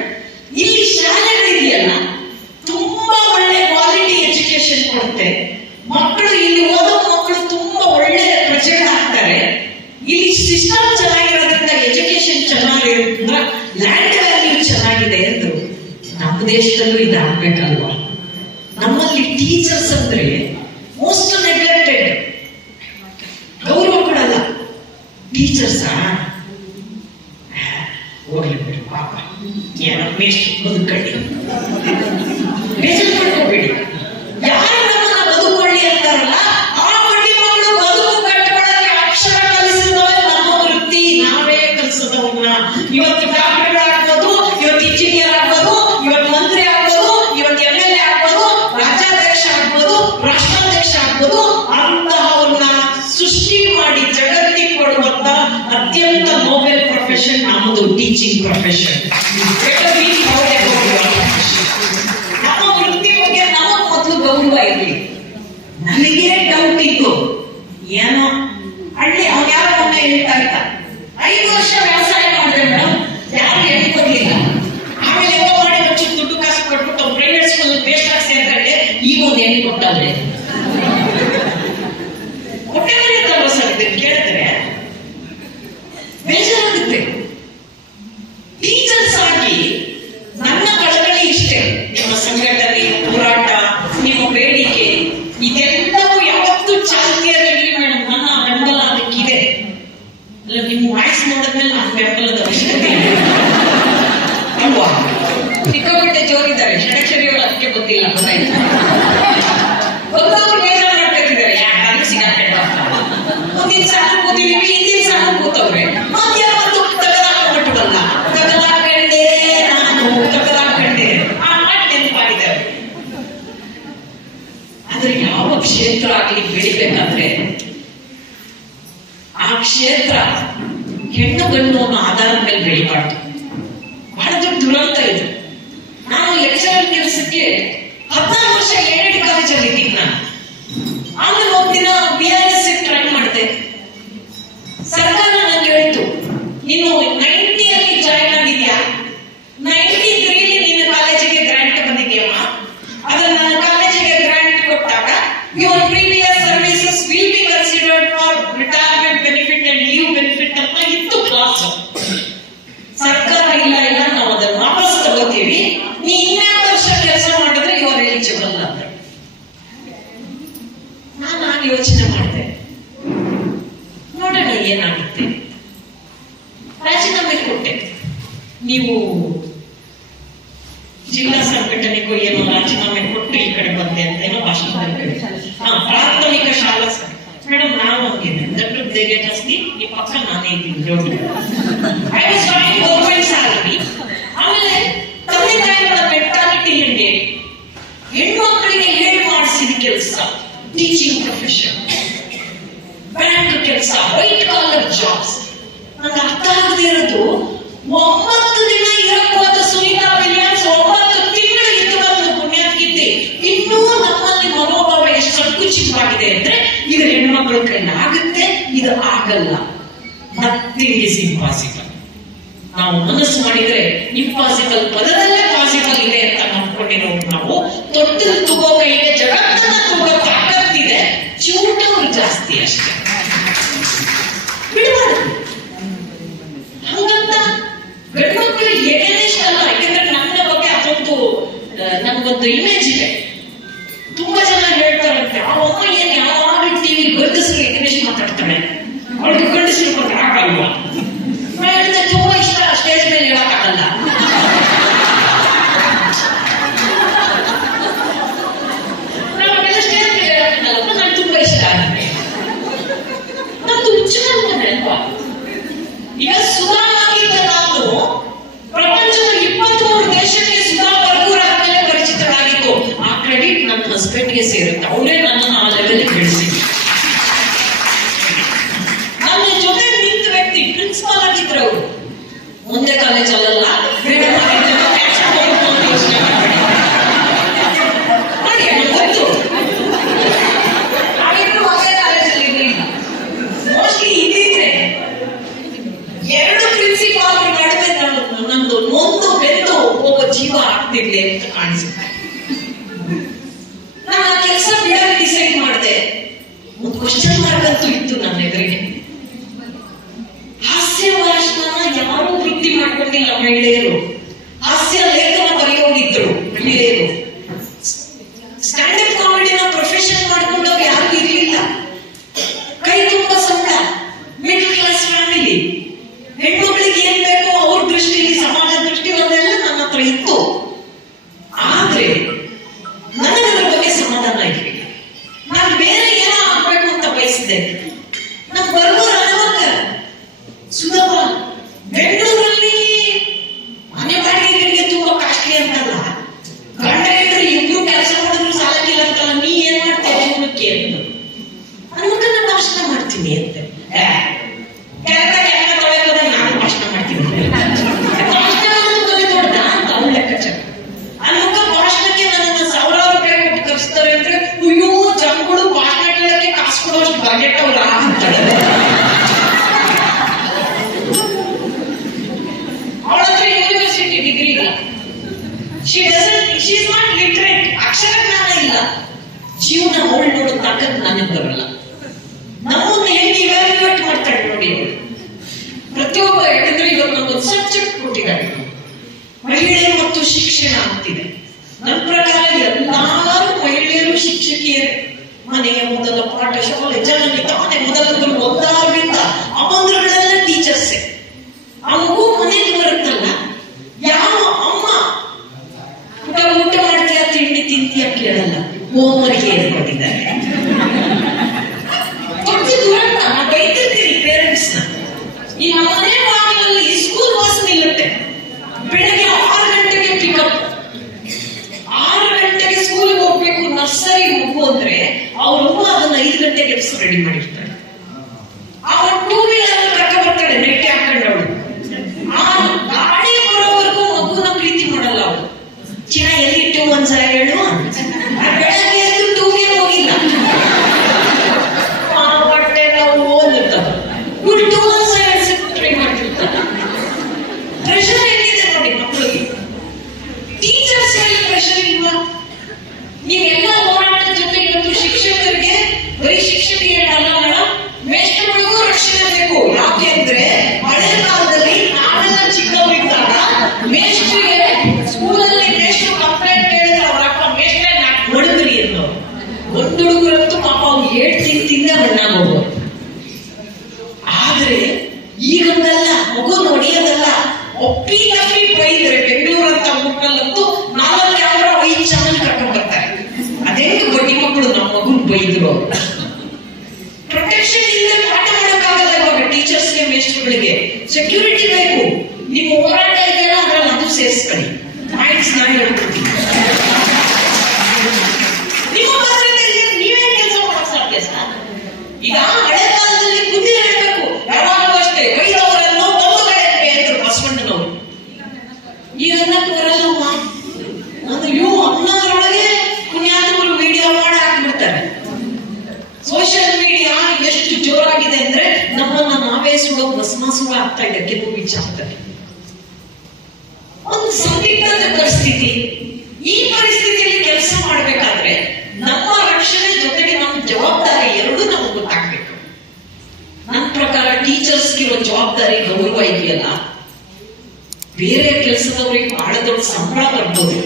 ಇಲ್ಲಿ ಶಾಲೆಗಳಿದೆಯಲ್ಲ, ತುಂಬಾ ಒಳ್ಳೆ ಕ್ವಾಲಿಟಿ ಎಜುಕೇಶನ್ ಕೊಡುತ್ತೆ. ಮಕ್ಕಳು ಇಲ್ಲಿ ಓದೋ ಮಕ್ಕಳು ತುಂಬಾ ಒಳ್ಳೆ ಪ್ರಜೆಗಳಾಗ್ತಾರೆ. ಇಲ್ಲಿ ಸಿಸ್ಟಮ್ ಚೆನ್ನಾಗಿರೋದ್ರಿಂದ ಎಜುಕೇಶನ್ ಚೆನ್ನಾಗಿರೋದ್ರಿಂದ ಲ್ಯಾಂಡ್ ವ್ಯಾಲ್ಯೂ ಚೆನ್ನಾಗಿದೆ ಎಂದು. ನಮ್ಮ ದೇಶದಲ್ಲೂ ಇದಾಗಬೇಕಲ್ವಾ? ನಮ್ಮಲ್ಲಿ ಟೀಚರ್ಸ್ ಅಂದ್ರೆ ಮೋಸ್ಟ್ ನೆಗ್ಲೆಕ್ಟೆಡ್, ಗೌರವ ಕೊಡಲ್ಲ. ಟೀಚರ್ಸ್ ಹೋಗ್ಲಿ ಬಿಡಿ ಪಾಪ, ಏನೋ ಮೇಷ್ಟ್ರು ಬದುಕೊಳ್ಳಿ, ಬೇಜಾರು ಮಾಡ್ಕೋಬೇಡಿ. ಯಾರು ನಮ್ಮನ್ನ ಬದುಕೊಳ್ಳಿ ಅಂತಾರಲ್ಲ, ಆ ಬಡ್ಡಿ ಮಕ್ಕಳು ಬದುಕು ಕಟ್ಕೊಳ್ಳೋಕೆ ಅಕ್ಷರ ಕಲಿಸಿದವೇ ನಮ್ಮ ವೃತ್ತಿ. ನಾವೇ ಕಲಿಸೋದವ್ರನ್ನ. ಇವತ್ತು ಡಾಕ್ಟರ್ಗಳಾಗ್ಬೋದು, ಇವತ್ತು ಇಂಜಿನಿಯರ್ ಆಗ್ಬೋದು, ಇವತ್ತು ಮಂತ್ರಿ ಆಗ್ಬೋದು, ಇವತ್ತು MLA ಆಗ್ಬೋದು, ರಾಜ್ಯಾಧ್ಯಕ್ಷ ಆಗ್ಬೋದು, ರಾಷ್ಟ್ರಾಧ್ಯಕ್ಷ ಆಗ್ಬೋದು. ಅಂತಹವ್ರನ್ನ ಸೃಷ್ಟಿ ಮಾಡಿ ಜಗತ್ತಿಗೆ ಕೊಡುವಂತ ಅತ್ಯಂತ ನೋಬೆಲ್ ಪ್ರೊಫೆಷನ್ ನಮ್ಮದು ಟೀಚಿಂಗ್ ಪ್ರೊಫೆಷನ್. ನಮ್ಮ ವೃತ್ತಿ ಬಗ್ಗೆ ನಮಗೆ ಮೊದಲು ಗೌರವ ಇರಲಿ. ನನಗೆ ಡೌಟ್ ಇತ್ತು, ಏನೋ ಹಳ್ಳಿ ಅವ್ನು ಯಾರೋ ಒಮ್ಮೆ ಹೇಳ್ತಾ ಇದ್ದ, 5 ವರ್ಷ ವ್ಯವಸಾಯ ಮಾಡಿದೆ ಮೇಡಮ್, ಯಾರು ಹೇಳ್ಕೊಡ್ಲಿಲ್ಲ. ಆಮೇಲೆ ಏನೋ ಮಾಡಿ ಮುಂಚೆ ದುಡ್ಡು ಕಾಸು ಕೊಟ್ಬಿಟ್ಟು ಪ್ರೈವೇಟ್ ಸ್ಕೂಲ್ ವೇಸ್ಟ್ ಆಗಿ ಸೇರ್ತಾರೆ, ಈಗ ಒಂದು ಎಣ್ಣೆ ಕೊಟ್ಟಾದ್ರೆ ಹೊಟ್ಟೆ ಸರ್ ಕೇಳಿದ್ರೆ ಬೇಜಾರಾಗುತ್ತೆ. ಟೀಚರ್ಸ್ ಆಗಿ ನನ್ನ ಕಳಕಳಿ ಇಷ್ಟೇ, ನಿಮ್ಮ ಸಂಘಟನೆ, ಹೋರಾಟ, ನಿಮ್ಮ ಬೇಡಿಕೆ ಇದೆಲ್ಲವೂ ಯಾವತ್ತೂ ಚಾಲ್ತಿಯಲ್ಲಿ ಮೇಡಮ್. ನನ್ನ ಬೆಂಬಲ ಅದಕ್ಕಿದೆ. ಅಲ್ಲ, ನಿಮ್ಮ ವಾಯ್ಸ್ ನೋಡಿದ್ಮೇಲೆ ನನ್ನ ಬೆಂಬಲದ ಅವಶ್ಯಕತೆ ಅಲ್ವಾ? ಸಿಕ್ಕಾಪಟ್ಟೆ ಜೋರಿದ್ದಾರೆ, ಷಡಕ್ಷರಿಗಳು ಅದಕ್ಕೆ ಗೊತ್ತಿಲ್ಲ, ಗೊತ್ತಾಯ್ತು. ಒಂದವ್ರು ಬೇಜಾರು ಮಾಡ್ಕೊತಿದ್ದಾರೆ, ಯಾಕಾದ್ರೂ ಸಿಗಾಕಟ್ಟೆ ಮುಂದಿನ ಸಹ ಕೂತಿದೀವಿ, ಹಿಂದಿನ ಸಹ ಕೂತವ್ರೆ. ಯಾವತ್ತು ತಗದಾಕೊಂಡ್ಬಿಟ್ಟವಲ್ಲ, ತಗದಾಕೊಂಡೆ ನಾನು, ತಗದಾಕೊಂಡೆ ಆ ಮಾತು ನೆನಪಾಗಿದ್ದಾರೆ. ಆದ್ರೆ ಯಾವ ಕ್ಷೇತ್ರ ಆಗ್ಲಿ ಬೆಳಿಬೇಕಾದ್ರೆ ಆ ಕ್ಷೇತ್ರ ಹೆಣ್ಣು ಗಂಡು ಅನ್ನೋ ಆಧಾರದ ಮೇಲೆ ಬೆಳಿಬಾರ್ದು. ಬಹಳ ದೊಡ್ಡ ದುರಂತ ಇದು. ನಾನು ಲೆಕ್ಚರರ್ ಕೆಲಸಕ್ಕೆ 14 ವರ್ಷ ಏಡೆಡ್ ಕಾಲೇಜಲ್ಲಿ ಇದ್ದೀನಿ ನಾನು. ಆಮೇಲೆ ಒಂದಿನ BIS ಟ್ರೈ ಮಾಡಿದೆ. ಸರ್ಕಾರ ನನಗೆ ಹೇಳ್ತು, ನೀನು 90 ಜಾಯಿನ್ ಆಗಿದ್ಯಾ, 93 ನಿನ್ನ ಕಾಲೇಜಿಗೆ ಗ್ರಾಂಟ್ ಬಂದಿದ್ಯಮ್ಮ. ಅದನ್ನ ನನ್ನ ಕಾಲೇಜಿಗೆ ಗ್ರಾಂಟ್ ಕೊಟ್ಟಾಗ your previous services will be considered for retirement benefit and leave benefit ಅಂತ ಇತ್ತು ಕ್ಲಾಸ್. ಸರ್ಕಾರ ಇಲ್ಲ ನಾವು ಅದನ್ನು ವಾಪಸ್ ತಗೋತೀವಿ, ನೀ 2 ವರ್ಷ ಕೆಲಸ ಮಾಡಿದ್ರೆ ಯುವರ್ ಎಲಿಜಿಬಲ್ ಅಂತ. ನಾನು ಯೋಚನೆ ಮಾಡಿದೆ, ನೋಡೋಣ ಏನಾಗುತ್ತೆ. ರಾಜೀನಾಮೆ ಕೊಟ್ಟೆ. ನೀವು ಜಿಲ್ಲಾ ಸಂಘಟನೆಗೂ ಏನೋ ರಾಜೀನಾಮೆ ಕೊಟ್ಟು ಈ ಕಡೆ ಬಂದೆ ಅಂತ ಏನೋ ಭಾಷಣ. ಪ್ರಾಥಮಿಕ ಶಾಲಾ ಮೇಡಮ್, ನಾವು ಹೋಗಿದ್ದೆ ದೊಡ್ಡದೇಗೆ ಜಾಸ್ತಿ, ಈ ಪಕ್ಕ ನಾನೇ ಇದ್ದೀನಿ ಜೋಡಿ. Government salary. ಆಮೇಲೆ ತಂದೆ ತಾಯಿಗಳ ಮೆಂಟಾಲಿಟಿ ಹೆಂಗೆ, ಹೆಣ್ಣು ಮಕ್ಕಳಿಗೆ ಹೇಳಿ ಮಾಡಿಸಿದ ಕೆಲಸ ಟೀಚಿಂಗ್ ಪ್ರೊಫೆಷನ್, ಬ್ಯಾಂಕ್ ಕೆಲಸ, ವೈಟ್ ಕಾಲರ್ ಜಾಬ್ಸ್. ನಂಗೆ ಅರ್ಥ ಆಗದೆ ಇರೋದು, 9 ದಿನ ಇರಕ್ ಹೋದ ಸುನೀತಾ ವಿಲಿಯಮ್ಸ್ 9 ತಿಂಗಳು ಇದ್ದು ಬಂದು ಪುಣ್ಯಾತ್ಗಿದ್ದೆ. ಇನ್ನೂ ನಮ್ಮಲ್ಲಿ ಮನೋಭಾವ ಎಷ್ಟು ಸಂಕುಚಿತವಾಗಿದೆ ಅಂದ್ರೆ, ಇದು ಹೆಣ್ಮಕ್ಳ ಕೈಲಿ ಆಗುತ್ತೆ, ಇದು ಆಗಲ್ಲ. Nothing is impossible. ನಾವು ಮನಸ್ಸು ಮಾಡಿದ್ರೆ ಇಂಪಾಸಿಬಲ್ ಪದದಲ್ಲೇ ಪಾಸಿಬಲ್ ಇದೆ ಅಂತ ನಂಬ್ಕೊಂಡಿರೋರು ನಾವು. ತೊಟ್ಟಲು ತಗೋ ಕೈಗೆ ಜಗತ್ತನ್ನ ತಗೋ ತಾಕತ್ತಿದೆ, ಚೂಟವ್ರು ಜಾಸ್ತಿ ಅಷ್ಟೇ. ಬಿಡಬಾರ್ದು ಹಂಗಂತ ಗಂಡ್ಮಕ್ಳು ಏನೇನಿಷ್ಟ ಅಲ್ಲ. ಯಾಕಂದ್ರೆ ನನ್ನ ಬಗ್ಗೆ ಅದೊಂದು ನಮ್ಗೊಂದು ಇಮೇಜ್ ಇದೆ. ತುಂಬಾ ಜನ ಹೇಳ್ತಾರಂತೆ, ಆ ಅಮ್ಮ ಏನ್ ಯಾವಾಗಲೂ ಟಿವಿ ಗಂಡಸ್ರಿಗೆ ಗಣೇಶ್ ಮಾತಾಡ್ತಾಳೆ, ಅವಳಿಗೆ ಗಂಡಸ್ರು ಕೊಟ್ರೆ ಆಗಲ್ವಾ? ಹೇಳಿದ್ರೆ ತುಂಬಾ ಇಷ್ಟ, ಸ್ಟೇಜ್ ಮೇಲೆ ಹೇಳಕ್ಕಾಗಲ್ಲ. ನಾವೆಲ್ಲ ಸ್ಟೇಜ್ ಮೇಲೆ ಹೇಳಕ್ಕಾಗಲ್ಲ, ನಾನು ತುಂಬಾ ಇಷ್ಟ ಆಗುತ್ತೆ. ನಮ್ದು ಹುಚ್ಚನಲ್ವೇ ಅಲ್ವಾ? ಈಗ ಸುಧಾ ಆಗಿದ್ದ ನಾನು ಪ್ರಪಂಚದ 23 ದೇಶಕ್ಕೆ ಸುಧಾ ಬರ್ಗೂರ್ ಆದ್ಮೇಲೆ ಪರಿಚಿತರಾಗಿತ್ತು. ಆ ಕ್ರೆಡಿಟ್ ನನ್ನ ಹಸ್ಬೆಂಡ್ಗೆ ಸೇರುತ್ತೆ. ಅವರೇ ನನ್ನ ಆ ಲೆವೆಲ್ ಬೆಳೆಸಿದ್ರು. ನನ್ನ ಜೊತೆ ನಿಂತ ವ್ಯಕ್ತಿ ಪ್ರಿನ್ಸಿಪಾಲ್ ಆಗಿದ್ರು. ಅವರು ಒಂದೇ ಕಾಲೇಜ್ ಅಲ್ಲಲ್ಲ, ಬೇರೆ ಕಾಲೇಜ್ ನೋಡಿ, ಗೊತ್ತು ಆಗಿದ್ರು ಒಂದೇ ಕಾಲೇಜಲ್ಲಿ ಇರಲಿಲ್ಲ. ಮೋಸ್ಟ್ಲಿ ಇದ್ದಿದ್ರೆ 2 ಪ್ರಿನ್ಸಿಪಾಲ್ ನಡುವೆ ನಮ್ದು ನೊಂದು ಬೆಂದು ಹೋಗೋ ಜೀವ ಆಗ್ತಿರ್ಲಿ ಅಂತ ಕಾಣಿಸುತ್ತೆ. ನಾನು ಆ ಕೆಲಸ ಬಿಡಲು ಡಿಸೈಡ್ ಮಾಡಿದೆ. ಒಂದು ಕ್ವಶನ್ ಮಾರ್ಕ್ ಅಂತೂ ಇತ್ತು ನನ್ನ ಎದುರಿಗೆ. ಹಾಸ್ಯ ಭಾಷಣ ಯಾರೂ ವೃತ್ತಿ ಮಾಡ್ಕೊಂಡಿಲ್ಲ ಮಹಿಳೆಯರು. ಹಾಸ್ಯ ಲೇಖನ ಬರೆಯೋಗಿದ್ರು ಮಹಿಳೆಯರು. ಸ್ಟ್ಯಾಂಡಪ್ ಕಾಮಿಡಿನ ಪ್ರೊಫೆಷನ್ ಮಾಡ್ಕೊಂಡವ್ರು ಯಾರು ಇರಲಿಲ್ಲ. ಕೈ ತುಂಬ ಸಂಬಳ, ಮಿಡಲ್ ಕ್ಲಾಸ್ ಫ್ಯಾಮಿಲಿ. ಹೆಣ್ಮಕ್ಳಿಗೆ ಏನ್ ಬೇಕೋ ಅವ್ರ ದೃಷ್ಟಿಲಿ, ಸಮಾಜ ದೃಷ್ಟಿಲಿ ಅದೆಲ್ಲ ನನ್ನ ಹತ್ರ ಇತ್ತು. ಆದ್ರೆ ನನಗದ್ರ ಬಗ್ಗೆ ಸಮಾಧಾನ ಇರಲಿಲ್ಲ. ನಾನು ಬೇರೆ ಏನೋ ಆಗ್ಬೇಕು ಅಂತ ಬಯಸಿದ್ದೆ. ನಮ್ಮ ಬರ್ಗೂರ್ ಅನುಭವ ಸುಲಭ. ಬೆಂಗಳೂರಲ್ಲಿ ಮನೆ ಬಾಡಿಗೆಗಳಿಗೆ ತುಂಬಾ ಕಾಸ್ಟ್ಲಿ ಅಂತಲ್ಲ, ಗಂಡ ಹೆಂಡ್ರು ಇಬ್ರು ಕೆಲಸ ಮಾಡಿದ್ರು ಸಾಲಕ್ಕಿಲ್ಲ ಅಂತಲ್ಲ. ನೀ ಏನ್ ಮಾಡ್ತೇವೆ ಅನ್ನೋಕ್ಕೆ ಅನುಮಕನ ಭಾಷಣ ಮಾಡ್ತೀನಿ ಅಂತೆ. ಜವಾಬ್ದಾರಿಗಳು. ಮಹಿಳೆಯರು ಮತ್ತು ಶಿಕ್ಷಣ ಅಂತಿದೆ. ನನ್ನ ಪ್ರಕಾರ ಎಲ್ಲರೂ ಮಹಿಳೆಯರು ಶಿಕ್ಷಕಿಯರೇ. ಮನೆಯ ಮೊದಲ ಪಾಠ, ಶಾಲೆ, ಜನನಿ ತಾನೇ ಮೊದಲ ಗುರು, ಒಂದಾದ್ರಿಂದ ಅಮಂದ್ರಗಳೆಲ್ಲ ಟೀಚರ್ಸೇ. ಆ ಮಗು ಮನೆಗೆ ಬರುತ್ತಲ್ಲ, ಯಾವ ಅಮ್ಮ ಊಟ ಮಾಡ್ತೀಯ, ತಿಂಡಿ ತಿಂತೀಯ ಕೇಳಲ್ಲ, ಹೋಮ್ವರ್ಕ್ ಹೇಳ್ಕೊಟ್ಟಿದ್ದಾರೆ. ದೊಡ್ಡ ದುರಂತ. ನಾವು ಬೈತಿರ್ತೀವಿ ಪೇರೆಂಟ್ಸ್ ನ. ಈ ನಮ್ಮ ಮನೆ ಬಾಗಿಲಲ್ಲಿ ಸ್ಕೂಲ್ ಬಸ್ ನಿಲ್ಲುತ್ತೆ. ಬೆಳಗ್ಗೆ 6 ಗಂಟೆಗೆ ಪಿಕಪ್, 6 ಗಂಟೆಗೆ ಸ್ಕೂಲ್ಗೆ ಹೋಗ್ಬೇಕು. ನರ್ಸರಿ ಮಗು ಅಂದ್ರೆ ಅವ್ರಮ್ಮ ಅದನ್ನ 5 ಗಂಟೆಗೆ ರೆಡಿ ಮಾಡಿರ್ತಾರೆ. ಅವಳು 2 ವೀಲರ್ ಕರ್ಕ ಬರ್ತಾಳೆ, ನೆಟ್ಟೆ ಹಾಕೊಂಡವಳು. ಆ ಗಾಡಿ ಬರೋವರೆಗೂ ಮಗುನ ಪ್ರೀತಿ ಮಾಡಲ್ಲ ಅವಳು. ಚಿನ್ನ ಎಲ್ಲಿಟ್ಟು ಒಂದ್ಸಲ ಹೇಳು. ಬೆಳಗ್ಗೆ ಎದ್ದು 2ಗೆ ಹೋಗಿಲ್ಲ, ಬಟ್ಟೆ ನಾವು ಓದಿರ್ತಾವ, ಬಿಟ್ಟು ಒಂದ್ಸಲ ಟ್ರೈ ಮಾಡ್ತಿರ್ತಾರ. ಪ್ರೆಷರ್ ಎಲ್ಲಿದೆ ನೋಡಿ ಮಕ್ಕಳಿಗೆ. ಟೀಚರ್ಸ್ ಪ್ರೆಷರ್ ಇಲ್ವಾ? ನೀವೆಲ್ಲ ಹೋರಾಟದ ಜೊತೆ ಇವತ್ತು ಶಿಕ್ಷಕರಿಗೆ, ಬರೀ ಶಿಕ್ಷಕಿಗೆ ಅಲ್ಲ, ಮೇಷ್ಟ್ರುಗಳಿಗೂ ರಕ್ಷಣೆ ಬೇಕು. ಯಾಕೆ ಅಂದ್ರೆ ಹಳೆ ಕಾಲದಲ್ಲಿ ನಾವೆಲ್ಲ ಚಿಕ್ಕವರಿದ್ದಾಗ ಮೇಷ್ಟ್ರಿಗೆ ಸ್ಕೂಲಲ್ಲಿ ಮೇಷ್ಟ್ರು ಕಂಪ್ಲೇಂಟ್ ಹೇಳಿದ್ರೆ ಅವ್ರ ಅಪ್ಪ ಮೇಷ್ಟ್ರೆ ನಾಕ್ ಹೊಡೆದ್ರಿ ಅನ್ನೋ. ಒಂದು ಹುಡುಗರಂತೂ ಪಾಪ ಅವ್ರು 7 ತಿಂದ ಮಣ್ಣಾಗೋದು. ಆದ್ರೆ ಈಗಂದಲ್ಲ, ಮಗು ನೋಡಿಯೋದಲ್ಲ, ಒಪ್ಪಿ ತಪ್ಪಿ ಬೈದ್ರೆ ಬೆಂಗಳೂರಂತ ಊರಿನಲ್ಲಂತೂ 4 ಕ್ಯಾಮ್ರಾ 5 ಚಾನಲ್ ಕರ್ಕೊಂಡ್ ಬರ್ತಾರೆ. ಅದೇನು ಬಡ್ಡಿ ಮಕ್ಕಳು ನಮ್ಮ ಮಗುನ್ ಬೈದ್ರು. ಪ್ರೊಟೆಕ್ಷನ್ ಇಲ್ಲದೆ ಪಾಠ ಮಾಡೋಕ್ಕಾಗಲ್ಲ ಇವಾಗ ಟೀಚರ್ಸ್ಗೆ, ಮೇಸ್ಟ್ರುಗಳಿಗೆ. ಸೆಕ್ಯೂರಿಟಿ ಬೇಕು. ನಿಮ್ಮ ಹೋರಾಟ ಇದೆಯಲ್ಲ, ಅದ್ರಲ್ಲಿ ಅದು ಸೇರಿಸ್ಕೊಳ್ಳಿ. ಪಾಯಿಂಟ್ಸ್ ನಾನು ಹೇಳ್ಕೊಡ್ತೀನಿ. ನಿಮ್ಮ ಭದ್ರತೆಯಲ್ಲಿ ನೀವೇ ಕೆಲಸ ಮಾಡಕ್ ಸಾಧ್ಯ ಸರ್. ಈಗ ಹಳೆ ಕಾಲದಲ್ಲಿ ಬುದ್ಧಿ ಹೇಳಬೇಕು. ಯಾವಾಗಲೂ ಅಷ್ಟೇ ಬೈದವರನ್ನು ಬಂಧುಗಳೇ ಅಂದ್ರು ಬಸವಣ್ಣನವರು. ಈಗ ಅನ್ನಕ್ಕೆ ಬರಲ್ಲಮ್ಮ. ಒಂದು ಅನ್ನೋದ್ರೊಳಗೆ ಪುಣ್ಯಾತ್ಮರು ವಿಡಿಯೋ ಮಾಡಿ ಹಾಕ್ಬಿಡ್ತಾರೆ. ಸೋಷಿಯಲ್ ಮೀಡಿಯಾ ಎಷ್ಟು ಜೋರಾಗಿದೆ ಅಂದ್ರೆ ನಮ್ಮನ್ನ ನಾವೇ ಸುಡೋ ಭಸ್ಮಾಸುರ ಆಗ್ತಾ ಇದೆ ಕೆಲವು ವಿಚಾರದಲ್ಲಿ. ಒಂದು ಸಂದಿಗ್ಧದ ಪರಿಸ್ಥಿತಿ. ಈ ಪರಿಸ್ಥಿತಿಯಲ್ಲಿ ಕೆಲಸ ಮಾಡಬೇಕಾದ್ರೆ ನಮ್ಮ ರಕ್ಷಣೆ ಜೊತೆಗೆ ನಮ್ಮ ಜವಾಬ್ದಾರಿ ಎರಡೂ ನಮಗೆ ಗೊತ್ತಾಗ್ಬೇಕು. ನನ್ನ ಪ್ರಕಾರ ಟೀಚರ್ಸ್ಗಿರೋ ಜವಾಬ್ದಾರಿ, ಗೌರವ ಇದೆಯಲ್ಲ, ಬೇರೆ ಕೆಲಸದವ್ರಿಗೆ ಬಹಳ ದೊಡ್ಡ ಸಂಬಳ ಬರ್ಬೋದು.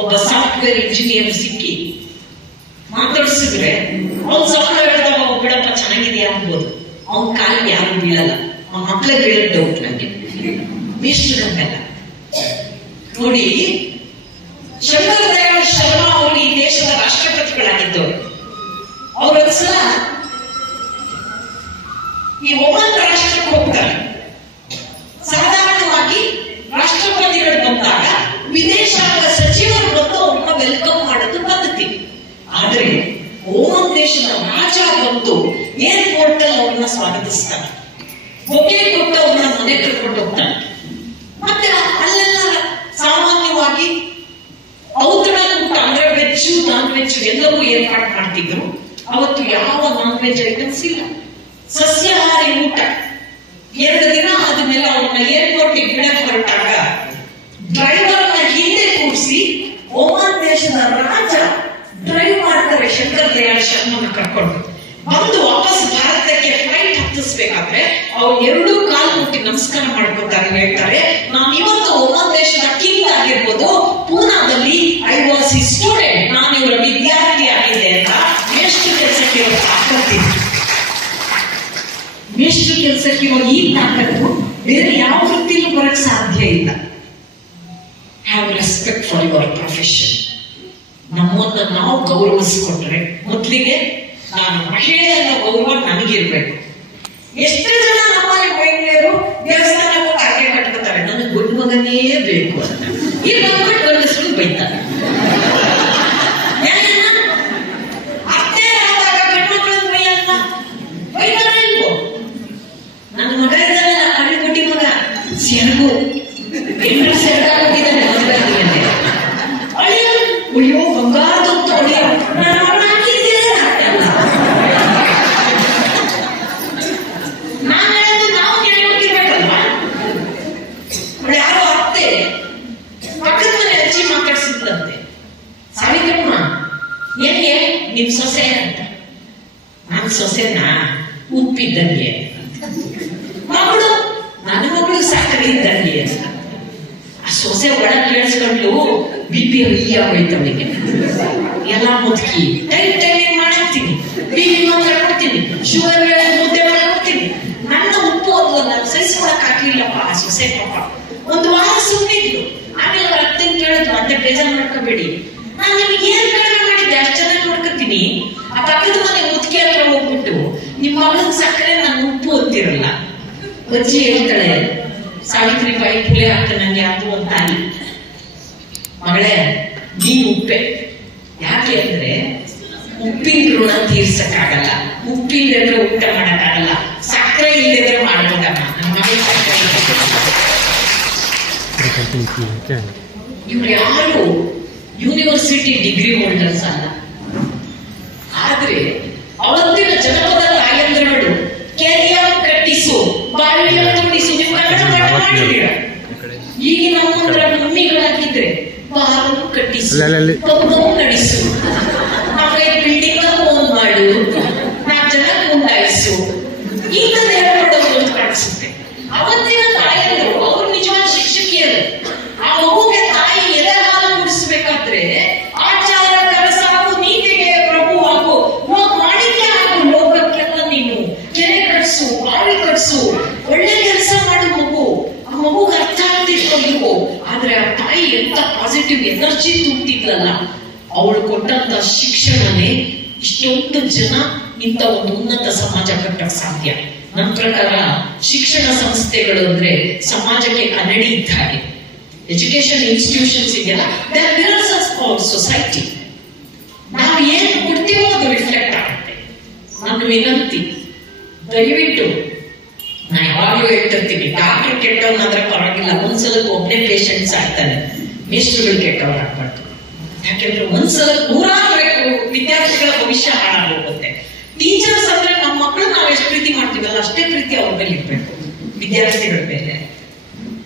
ಒಬ್ಬ ಸಾಫ್ಟ್ವೇರ್ ಇಂಜಿನಿಯರ್ ಸಿಕ್ಕಿ ಮಾತಾಡ್ಸಿದ್ರೆ ಅವ್ನ್ ಸಂಬಳ ಹೇಳ್ದಾಗ ಬಿಡಪ್ಪ ಚೆನ್ನಾಗಿದೆಯಾ ಅನ್ಬೋದು. ಅವನ್ ಕಾಲಿಗೆ ಯಾರು ಬೀಳಲ್ಲ, ಅವನ ಮಕ್ಕಳೇ ಬೀಳೋದು ಡೌಟ್ ನನಗೆ. ಮೇಷ್ಟ್ರಂಗಲ್ಲ ನೋಡಿ. ಶಂಕರ ದಯಾಳ್ ಶರ್ಮಾ ಅವರು ಈ ದೇಶದ ರಾಷ್ಟ್ರಪತಿಗಳಾಗಿದ್ದವರು. ಅವರೊಂದ್ಸಲ ಈ ಒಮನ್ ರಾಷ್ಟ್ರಕ್ಕೆ ಹೋಗ್ತಾರೆ. ಸಾಧಾರಣವಾಗಿ ರಾಷ್ಟ್ರಪತಿಗಳು ಬಂದಾಗ ವಿದೇಶಾಂಗ ಸಚಿವರು ಬಂದು ಅವ್ರನ್ನ ವೆಲ್ಕಮ್ ಮಾಡೋದು ಪದ್ಧತಿ. ಆದ್ರೆ ಓಮನ್ ದೇಶದ ರಾಜ ಬಂದು ಏರ್ಪೋರ್ಟ್ ಅಲ್ಲಿ ಅವ್ರನ್ನ ಸ್ವಾಗತಿಸ್ತಾರೆ. ಬೊಕ್ಕೆ ಕೊಟ್ಟು ಅವ್ರನ್ನ ಮನೆ ಕರ್ಕೊಂಡು ಹೋಗ್ತಾರೆ. ಮತ್ತೆ ಅಲ್ಲೆಲ್ಲ ಸಾಮಾನ್ಯವಾಗಿ ಔತಣ ಊಟ ಅಂದ್ರೆ ವೆಜ್, ನಾನ್ ವೆಜ್ ಎಲ್ಲವೂ ಏರ್ಪಾಡು ಮಾಡ್ತಿದ್ರು. ಅವತ್ತು ಯಾವ ನಾನ್ ವೆಜ್ ಐಟಮ್ಸ್ ಇಲ್ಲ, ಸಸ್ಯಾಹಾರಿ ಊಟ. 2 ದಿನ ಆದ್ಮೇಲೆ ಅವ್ರನ್ನ ಏರ್ಪೋರ್ಟ್ ಬಿಡಕ್ ಹೊರಟಾಗ ಡ್ರೈವರ್ನ ಹಿಂದೆ ಕೂರಿಸಿ ಒಮನ್ ದೇಶದ ರಾಜ ಡ್ರೈವ್ ಮಾಡ್ತಾರೆ. ಶಂಕರ್ ದಯಾಳ್ ಶರ್ಮನ ಕರ್ಕೊಂಡು ಬಂದು ವಾಪಸ್ ಭಾರತಕ್ಕೆ ಫ್ಲೈಟ್ ಹತ್ತಿಸ್ಬೇಕಾದ್ರೆ ಅವ್ರು 2 ಕಾಲು ಮುಟ್ಟಿ ನಮಸ್ಕಾರ ಮಾಡ್ಕೊತಾರೆ. ಹೇಳ್ತಾರೆ, ನಾನು ಇವತ್ತು ಒಮನ್ ದೇಶದ ಕಿಂಗ್ ಆಗಿರ್ಬೋದು, ಪೂನಾದಲ್ಲಿ ಐ ವಾಸ್ ಹಿ ಸ್ಟೂಡೆಂಟ್, ನಾನು ಇವರ ವಿದ್ಯಾರ್ಥಿ ಆಗಿದೆ ಅಂತ ಮೇಷ್ಟ್ರು ಕೆಲಸಕ್ಕೆ ಹಾಕೊಳ್ತೀನಿ. ಮೇಷ್ಟ್ರು ಕೆಲಸಕ್ಕೆ ಈ ತಾಕತ್ತು ಬೇರೆ ಯಾವ ವೃತ್ತಿಲೂ ಬರಕ್ ಸಾಧ್ಯ ಇಲ್ಲ. Have respect for your profession. ನಮ್ಮನ್ನ ನಾವು ಗೌರವಿಸಿಕೊಂಡ್ರೆ, ಮೊದಲಿಗೆ ನಾನು ಮಹಿಳೆ ಅನ್ನೋ ಗೌರವ ನನಗಿರ್ಬೇಕು. ಎಷ್ಟು ಜನ ನಮ್ಮಲ್ಲಿ ಮಹಿಳೆಯರು ದೇವಸ್ಥಾನಕ್ಕೆ ಕಾಗೆ ಕಟ್ಕೋತಾರೆ, ನನಗೆ ಗಂಡು ಮಗನೇ ಬೇಕು ಅಂತ. ಈ ಗಂಡಸರು ಬೈತಾರೆ. ಅಷ್ಟೇ ಆದಾಗ ಗಂಡು ಮಕ್ಕಳನ್ನ ಬೈಯಲ್ಲ, ಬೈತಾನೆ ಇಲ್ವೋ? ನನ್ನ ಮಗ ಇದ್ದಾನೆ, ಕಣ್ಣು ಕೊಟ್ಟಿ ಮಗ ಸೆರಗು ಎಲ್ಲರೂ ಸೆರಗಾಗಿದ್ದಾನೆ ಮದುವೆ ಆದ್ಮೇಲೆ. ಅಯ್ಯೋ ಬಂಗಾರದಂತ ಅಳಿಯ ನಾನು ಹೇಳೋದು ನಾವು ಕೇಳ್ಬೇಕಲ್ವಾ? ಯಾರೋ ಅತ್ತೆ ಪಕ್ಕದ ಮನೆ ಹಚ್ಚಿ ಮಾತಾಡ್ಸಿದ್ದಂತೆ, ಸಾವಿತ್ರಮ್ಮ ಏನ್ಗೆ ನಿಮ್ ಸೊಸೆ ಅಂತ. ನನ್ ಸೊಸೆನಾ ಉಪ್ಪಿದ್ದಂಗೆ, ಮಗಳು ನನ್ನ ಮಗಳು ಸಕ್ಕರೆ ಇದ್ದಂಗೆ ಅಂತ. ಸೊಸೆ ಒಳಗ್ ಕೇಳಿಸ್ಕೊಂಡು BP ಹೈ ಆಗೋಯ್ತು ಅವಳಿಗೆ. ಎಲ್ಲ ಮುದುಕಿ ಟೈಮಿಂಗ್ ಮಾಡಿರ್ತೀನಿ, BP ಮಾತ್ರ ಕೊಡ್ತೀನಿ, ಶುಗರ್ ಮುದ್ದೆ ಮಾಡ್ಕೊಡ್ತೀನಿ. ನನ್ನ ಉಪ್ಪು ಅದು ನಾನು ಸಹಿಸ್ಕೊಳಕ್ ಹಾಕ್ಲಿಲ್ಲಪ್ಪ ಆ ಸೊಸೆ ಪಾಪ. ಒಂದು ವಾರ ಸುಮ್ಮನಿದ್ದು, ಆಮೇಲೆ ಅವ್ರ ಅತ್ತೆನ್ ಕೇಳಿದ್ರು, ಅಂತ ಬೇಜಾರ್ ಮಾಡ್ಕೋಬೇಡಿ, ನಾನು ನಿಮಗೆ ಏನ್ ಕಡಿಮೆ ಮಾಡಿದ್ದೆ ಅಷ್ಟು ಚೆನ್ನಾಗಿ ನೋಡ್ಕೊತೀನಿ. ಆ ಪಕ್ಕದ ಮನೆ ಮುದುಕಿ ಹತ್ರ ಹೋಗ್ಬಿಟ್ಟು ನಿಮ್ಮ ಮಗನ ಸಕ್ಕರೆ ನಾನು ಉಪ್ಪು ಅಂತಿರಲ್ಲ. ಅಜ್ಜಿ ಹೇಳ್ತಾಳೆ, ಸಾವಿತ್ರಿಬಾಯಿ ಪುಲೆ ಹಾಕ ನಂಗೆ ಅದು ಅಂತ ಅಲ್ಲಿ, ಮಗಳೇ ನೀನು ಉಪ್ಪೆ. ಯಾಕೆ ಅಂದ್ರೆ ಉಪ್ಪಿನ ಋಣ ತೀರ್ಸಕ್ಕಾಗಲ್ಲ, ಉಪ್ಪಿಲ್ಲದ್ರೆ ಊಟ ಮಾಡಕ್ಕಾಗಲ್ಲ, ಸಕ್ಕರೆ ಇಲ್ಲದ್ರೆ ಮಾಡ್ಬೋದಮ್ಮ. ನಮ್ಮ ಮಗಳ ಸಕ್ಕರೆ ಇವ್ರು ಯಾರು ಯೂನಿವರ್ಸಿಟಿ ಡಿಗ್ರಿ ಹೋಲ್ಡರ್ಸ್ ಅಲ್ಲ. ಆದ್ರೆ ಅವತ್ತಿನ ಜನಪದ ತಾಯಂದ್ರಗಳು ಕೆರೆಯ ಕಟ್ಟಿಸು, ಬಾವಿಯ ತುಂಬಿಸು, ನೀವು ಕನ್ನಡ ಪಾಠ ಮಾಡಿದ್ದೀರ. ಈಗ ನಮ್ಮಂದ್ರ ಮಮ್ಮಿಗಳಾಗಿದ್ರೆ ಬಾರನ್ನು ಕಟ್ಟಿಸು, ಕಬ್ಬು ನಡೆಸು, ನಮಗೆ ಬಿಲ್ಡಿಂಗ್ ಓನ್ ಮಾಡು, 4 ಜನ ಮುಂದಾಯಿಸು, ಇಂಥದ್ದು ಹೇಳ್ಕೊಡೋದು ಕಾಣಿಸುತ್ತೆ. ಅವತ್ತಿನ ತಾಯಂದ್ರು ಅವರು ನಿಜವಾದ ಶಿಕ್ಷಕಿಯರು. ಆ ಮಗುಗೆ ತಾಯಿ ಎದೆ ಹಾಲು ಕುಡಿಸ್ಬೇಕಾದ್ರೆ ಆಚಾರ ಕರಸಾಗು, ನೀತಿಗೆ ಪ್ರಭು ಆಗು, ಮಾಡಿದ್ದೆ ಆಗು, ಲೋಕಕ್ಕೆಲ್ಲ ನೀನು ಕೆರೆ ಕಟ್ಸು, ಬಾವಿ ಕಟ್ಸು, ಒಳ್ಳೆ ಕೆಲಸ ಮಾಡು ಮಗು. ಆ ಮಗುಗೆ ಅರ್ಥ ಆಗ್ತಿತ್ತು ಇವು. ಆದ್ರೆ ಆ ತಾಯಿ ಎಂತ ಪಾಸಿಟಿವ್ ಎನರ್ಜಿ ತುಂಬ್ತಿದ್ಲಲ್ಲ, ಅವಳು ಕೊಟ್ಟಂತ ಶಿಕ್ಷಣನೇ ಇಷ್ಟೊಂದು ಜನ ಇಂಥ ಒಂದು ಉನ್ನತ ಸಮಾಜ ಕಟ್ಟಕ್ ಸಾಧ್ಯ. ನನ್ನ ಪ್ರಕಾರ ಶಿಕ್ಷಣ ಸಂಸ್ಥೆಗಳು ಅಂದ್ರೆ ಸಮಾಜಕ್ಕೆ ಕನ್ನಡಿ ಇದ್ದ ಹಾಗೆ. ಎಜುಕೇಶನ್ ಇನ್ಸ್ಟಿಟ್ಯೂಷನ್ಸ್ ಇದೆಯಲ್ಲ, they are mirrors of society. ನಾವು ಏನ್ ಕೊಡ್ತೀವೋ ಅದು ರಿಫ್ಲೆಕ್ಟ್ ಆಗುತ್ತೆ. ನನ್ನ ವಿನಂತಿ, ದಯವಿಟ್ಟು ನಾ ಯಾವಾಗಲೂ ಹೇಳ್ತಿರ್ತೀನಿ, ಡಾಕ್ಟರ್ ಕೆಟ್ಟವನಾದ್ರೆ ಪರವಾಗಿಲ್ಲ, ಒಂದ್ಸಲ ಒಬ್ಬನೇ ಪೇಷಂಟ್ಸ್ ಆಗ್ತಾನೆ, ಮೇಸ್ಟ್ರುಗಳು ಕೆಟ್ಟವರಾಗ್ಬಾರ್ದು. ಯಾಕೆಂದ್ರೆ ಒಂದ್ಸಲ 100 ವಿದ್ಯಾರ್ಥಿಗಳ ಭವಿಷ್ಯ ಹಾಳಾಗೋಗುತ್ತೆ. ಟೀಚರ್ಸ್ ಅಂದ್ರೆ ನಮ್ಮ ಮಕ್ಕಳು ನಾವು ಎಷ್ಟು ಪ್ರೀತಿ ಮಾಡ್ತೀವಲ್ಲ ಅಷ್ಟೇ ಪ್ರೀತಿ ಅವ್ರ ಮೇಲೆ ಇರ್ಬೇಕು, ವಿದ್ಯಾರ್ಥಿಗಳ ಮೇಲೆ.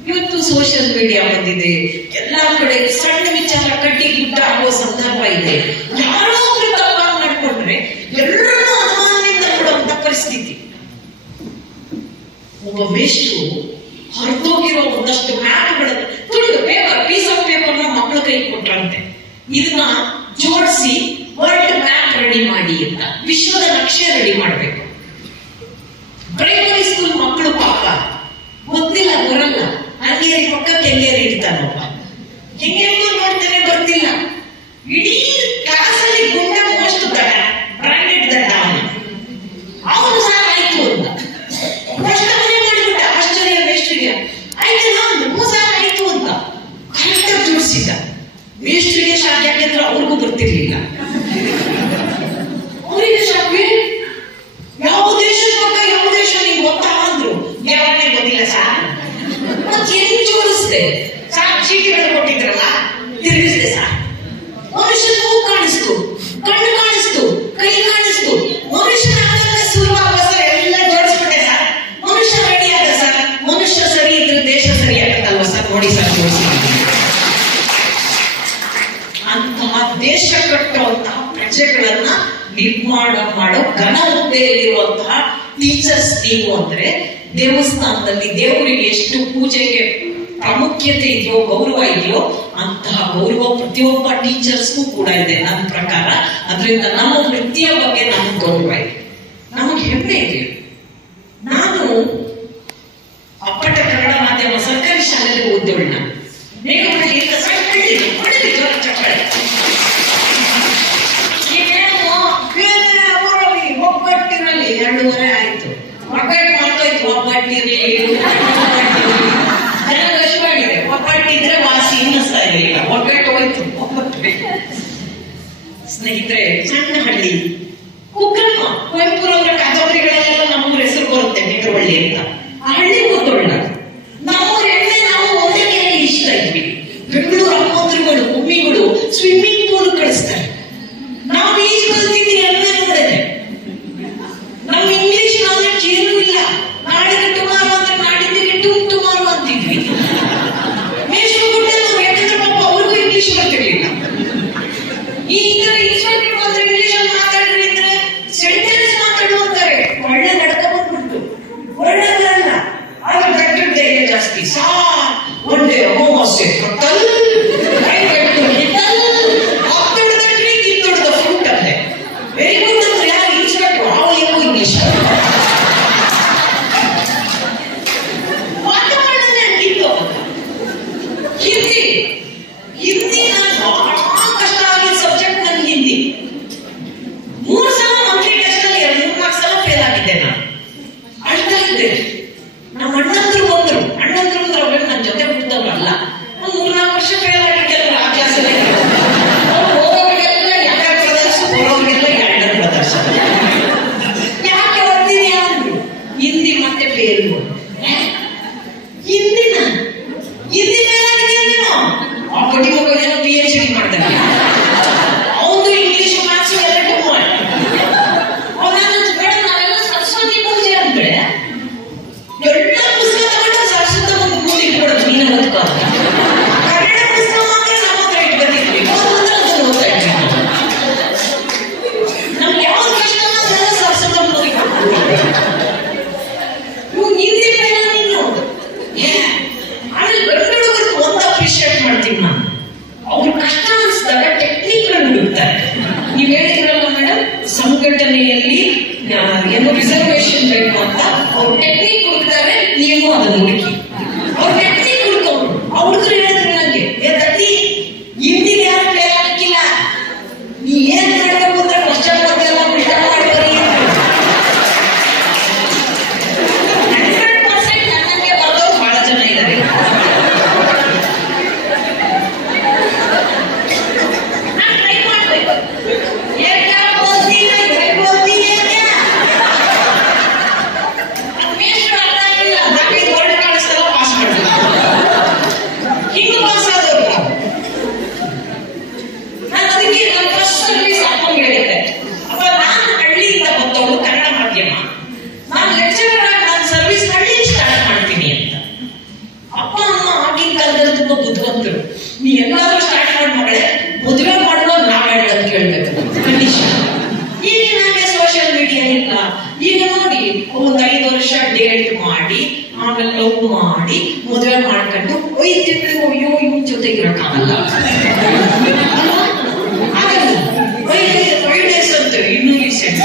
ಇವತ್ತು ಸೋಷಿಯಲ್ ಮೀಡಿಯಾ ಬಂದಿದೆ, ಎಲ್ಲಾ ಕಡೆ ಸಣ್ಣ ವಿಚಾರ ಕಡ್ಡಿ ಗುಡ್ಡ ಆಗೋ ಸಂದರ್ಭ ಇದೆ. ಯಾರೋ ಒಬ್ರು ತಪ್ಪಾಗಿ ನಡ್ಕೊಂಡ್ರೆ ಎಲ್ಲರನ್ನೂ ಅನುಮಾನದಿಂದ ನೋಡುವಂತ ಪರಿಸ್ಥಿತಿ. ಒಬ್ಬ ಮೇಷ್ಟ್ರು ಹೊರತೋಗಿರೋ ಒಂದಷ್ಟು ಮ್ಯಾಪ್ಗಳ ತುಂಡು ಪೇಪರ್, ಪೀಸ್ ಆಫ್ ಪೇಪರ್ನ ಮಕ್ಕಳ ಕೈ ಕೊಟ್ರಂತೆ. ಇದನ್ನ ಜೋಡಿಸಿ ವರ್ಲ್ಡ್ ಮ್ಯಾಪ್ ರೆಡಿ ಮಾಡಿ ಅಂತ, ವಿಶ್ವದ ನಕ್ಷೆ ರೆಡಿ ಮಾಡ್ಬೇಕು. ಪ್ರೈಮರಿ ಸ್ಕೂಲ್ ಮಕ್ಕಳು ಪಾಪ ಗೊತ್ತಿಲ್ಲ, ಬರಲ್ಲ. ಹಂಗೇರಿ ಪಕ್ಕ ಕೆಂಗೇರಿ ಇರ್ತಾನೊಬ್ಬ, ಹೆಂಗೆಂಗೂ ನೋಡ್ತಾನೆ ಬರ್ತಿಲ್ಲ. ಇಡೀ ಕ್ಲಾಸಲ್ಲಿ ಗುಂಡ ಮೋಸ್ಟ್ ದಡ, ಬ್ರಾಂಡೆಡ್ ದಡ್ಡ ಅವನು ಸಹ ಆಯ್ತು ಅಂತ ಕಷ್ಟ ಮನೆ ಮಾಡಿಬಿಟ್ಟ. ಆಶ್ಚರ್ಯ ಮೇಷ್ಟ್ರಿಗೆ, ಆಯ್ತು ನಾನು ಸಹ ಆಯ್ತು ಅಂತ ಕರೆಕ್ಟಾಗಿ ಜೋಡಿಸಿದ್ದ. ಮೇಷ್ಟ್ರಿಗೆ ಶಾಕ್, ಯಾಕೆಂದ್ರೆ ಅವ್ರಿಗೂ ಬರ್ತಿರ್ಲಿಲ್ಲ. ಅವರಿಗೆ ಶಾಕ್, ಯಾವ ದೇಶದ ಪಕ್ಕ ಯಾವ ದೇಶ ನೀವು ಗೊತ್ತಾ ಅಂದ್ರು. ಯಾವನೇ ಗೊತ್ತಿಲ್ಲ ಸಾರ್. ಮತ್ತೆ ಹೆಂಗ್ ಜೋಡಿಸ್ದೆ ಸಾರ್? ಚೀಟಿಗಳು ಕೊಟ್ಟಿದ್ರಲ್ಲ, ತಿರುಗಿಸಿದೆ ಸಾರ್. ಮನುಷ್ಯನ ಮೂಗು ಕಾಣಿಸ್ತು, ಕಣ್ಣು ಕಾಣಿಸ್ತು, ಕೈ ಕಾಣಿಸ್ತು, ಮನುಷ್ಯನ ಸುಲಭ ಸರ್, ಎಲ್ಲ ಜೋಡಿಸ್ಬಿಟ್ಟೆ ಸರ್. ಮನುಷ್ಯ ರೆಡಿ ಆದ ಸರ್. ಮನುಷ್ಯ ಸರಿ ಇದ್ರೆ ದೇಶ ಸರಿ ಆಗತ್ತಲ್ವ ಸರ್? ನೋಡಿ ಸರ್, ಜೋಡಿಸಿದ್ದೀನಿ. ಅಂತಹ ದೇಶ ಕಟ್ಟುವಂತಹ ಪ್ರಜೆಗಳನ್ನ ನಿರ್ಮಾಣ ಮಾಡೋ ಘನ ಹುದ್ದೆಯಲ್ಲಿರುವಂತಹ ಟೀಚರ್ಸ್ ನೀವು ಅಂದ್ರೆ, ದೇವಸ್ಥಾನದಲ್ಲಿ ದೇವರಿಗೆ ಎಷ್ಟು ಪೂಜೆಗೆ ಪ್ರಾಮುಖ್ಯತೆ ಇದೆಯೋ, ಗೌರವ ಇದೆಯೋ, ಅಂತಹ ಗೌರವ ಪ್ರತಿಯೊಬ್ಬ ಟೀಚರ್ಸ್ಗೂ ಕೂಡ ಇದೆ ನನ್ನ ಪ್ರಕಾರ. ಅದರಿಂದ ನಮ್ಮ ವೃತ್ತಿಯ ಬಗ್ಗೆ ನಮ್ಗೆ ಗೌರವ ಇದೆ, ನಮಗೆ ಹೆಮ್ಮೆ ಇದೆ. ನಾನು ಅಪ್ಪಟ ಕನ್ನಡ ಮಾಧ್ಯಮ ಸರ್ಕಾರಿ ಶಾಲೆಯಲ್ಲಿ ಓದ್ದೋಳ್ನ. ಒಗ್ಗಟ್ಟಿನಲ್ಲಿ 2.5 ಆಯ್ತು. ಒಗ್ಗಟ್ಟು ಮಾಡ್ತೋಯ್ತು, ಒಗ್ಗಟ್ಟಿರ್ಲಿ ಕಷ್ಟ ಮಾಡಿದೆ. ಒಗ್ಗಟ್ಟಿದ್ರೆ ವಾಸಿ ಇನ್ನಿಸ್ತಾ ಇರಲಿಲ್ಲ, ಒಗ್ಗಟ್ಟು ಹೋಯ್ತು. ಸ್ನೇಹಿತರೆ, ಸಣ್ಣ ಹಳ್ಳಿ ಕುಗ್ರಮ್ಮ, ಕುವೆಂಪುರವರ ಕಾದಂಬರಿಗಳೆಲ್ಲ ನಮ್ಮೂರ ಹೆಸರು ಬರುತ್ತೆ, ಮಿತ್ರವಳ್ಳಿ ಅಂತ. ಆ ಹಳ್ಳಿ ಕೂತೋಳ್ನ. ನಮ್ಮೂರ ಎಣ್ಣೆ ನಾವು ಒಂದೇ ಕೆರೆ ಇಷ್ಟ ಇದ್ವಿ. ಬೆಂಗಳೂರು ಅಮ್ಮಂದ್ರುಗಳು, ಮಮ್ಮಿಗಳು ಸ್ವಿಮ್ಮಿಂಗ್ ಪೂಲ್ ಕಳಿಸ್ತಾರೆ. ನಾವು ಈಜು ಕಲ್ತಿದ್ವಿ ಎಣ್ಣೆ ನೋಡದೆ. ನಮ್ಮ ಇಂಗ್ಲಿಷ್ ನಾಲೆಡ್ಜ್ ಏನೂ ಇಲ್ಲ. ನಾಡಿಗೆ ಟುಮಾರೋ ಅಂದ್ರೆ ನಾಡಿದ್ದಿಗೆ ಟುಮಾರೋ ಅಂತಿದ್ವಿ. ಮೇಷ್ಟ್ರು ಗುಡ್ಡೆ ನಾವು ಯಾಕಂದ್ರೆ ಪಾಪ ಅವ್ರಿಗೂ ಇಂಗ್ಲಿಷ್ ಬರ್ತಿರ್ಲಿಲ್ಲ. ಈ ತರ ಇನ್ಸ್ಪೆಕ್ಟರ್ ಬಂದ್ರೆ ಇಂಗ್ಲಿಷ್ ಅಲ್ಲಿ ಮಾತಾಡಿದ್ರೆ ಸೆಂಟೆನ್ಸ್ ಮಾತಾಡು ಅಂತಾರೆ. ಒಳ್ಳೆ ನಡ್ಕ ಬಂದ್ಬಿಟ್ಟು ಒಳ್ಳೆದಲ್ಲ, ಆಗ ಗಟ್ಟಿದ್ದೆ ಜಾಸ್ತಿ. ಸಾ ಒಂದೇ ಅಮಾವಾಸ್ಯೆ ಅದನ್ನ ಹುಡುಕಿ ಅವ್ರ ಟೆಕ್ನಿಕ್ ಹುಡ್ಕೊಂಡ್ರು. ಆ ಹುಡುಗರು ಹೇಳಿದ್ರು ನನಗೆ, ಏ ತಟ್ಟಿ ಹಿಂದಿಗೆ ಯಾರು ಪ್ಲೇ ಹಾಕಿಲ್ಲ, ನೀ ಏನ್ ಮಾಡ್ಬೇಕು ಅಂದ್ರೆ ಕ್ವಶನ್ ಬರ್ತಿಲ್ಲ ಪ್ರಿಪೇರ್ ಮಾಡ್ಬರಿ. 100% ನನ್ನಂಗೆ ಬರೋದು ಬಹಳ ಜನ ಇದ್ದಾರೆ. ನಾನು ಟ್ರೈ ಮಾಡ್ಬೇಕು. ನೀ ಎಲ್ಲಾದ್ರೂ ಸ್ಟಾರ್ಟ್ ಮಾಡಿ ಮಗಳೇ, ಮದುವೆ ಮಾಡುವ ನಾವ್ ಹೇಳೋದು ಕೇಳ್ಬೇಕು ಕಂಡೀಷನ್. ಈಗ ನಾವೇ ಸೋಷಿಯಲ್ ಮೀಡಿಯಾ ಇಲ್ಲ. ಈಗ ನೋಡಿ, ಒಂದ್ 5 ವರ್ಷ ಡೇಟ್ ಮಾಡಿ ಆಮೇಲೆ ಲವ್ ಮಾಡಿ ಮದುವೆ ಮಾಡ್ಕೊಂಡು 5 ತಿಂಗಳು ಅಯ್ಯೋ ಇವ್ನ ಜೊತೆ ಇರಕ್ಕಾಗಲ್ಲ. ಆಗಲ್ಲ. 5 ಡೇಸ್ ಅಂತೇಳಿ ಇನ್ನೂ ರೀಸೆಂಟ್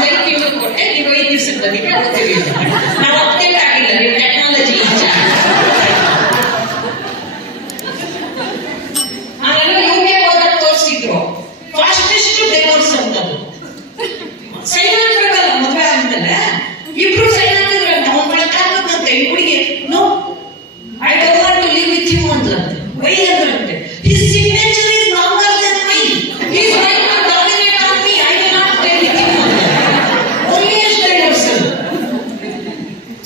5 ತಿಂಗಳು ಕೊಟ್ಟೆ, ನೀವು 5 ದಿವಸದ ಬದಿಗೆ ಹೋಗ್ತೀವಿ. ನಾವು ಅಪ್ಡೇಟ್ ಆಗಿಲ್ಲ, ನೀವು ಟೆಕ್ನಾಲಜಿ ಫಾಸ್ಟೆಸ್ಟ್ ಡೈವರ್ಸ್ ಅಂತದ್ದು. ಸೈನ್ ಹಾಕ್ಬೇಕಲ್ಲ ಮದುವೆ ಆದ್ಮೇಲೆ, ಇಬ್ರು ಸೈನ್ ಹಾಕಿದ್ರೆ ಅವ್ನು ಫಸ್ಟ್ ಹಾಕ್ಬೇಕಂತೆ. ಈ ಹುಡುಗಿ no I don't want to live with you ಅಂತಂತೆ. ವೈ ಅಂದ್ರಂತೆ, his signature is longer than mine, he is trying to dominate on me, I will not stay with you ಅಂತ. ಒಳ್ಳೆಯಷ್ಟು ಡೈವರ್ಸ್.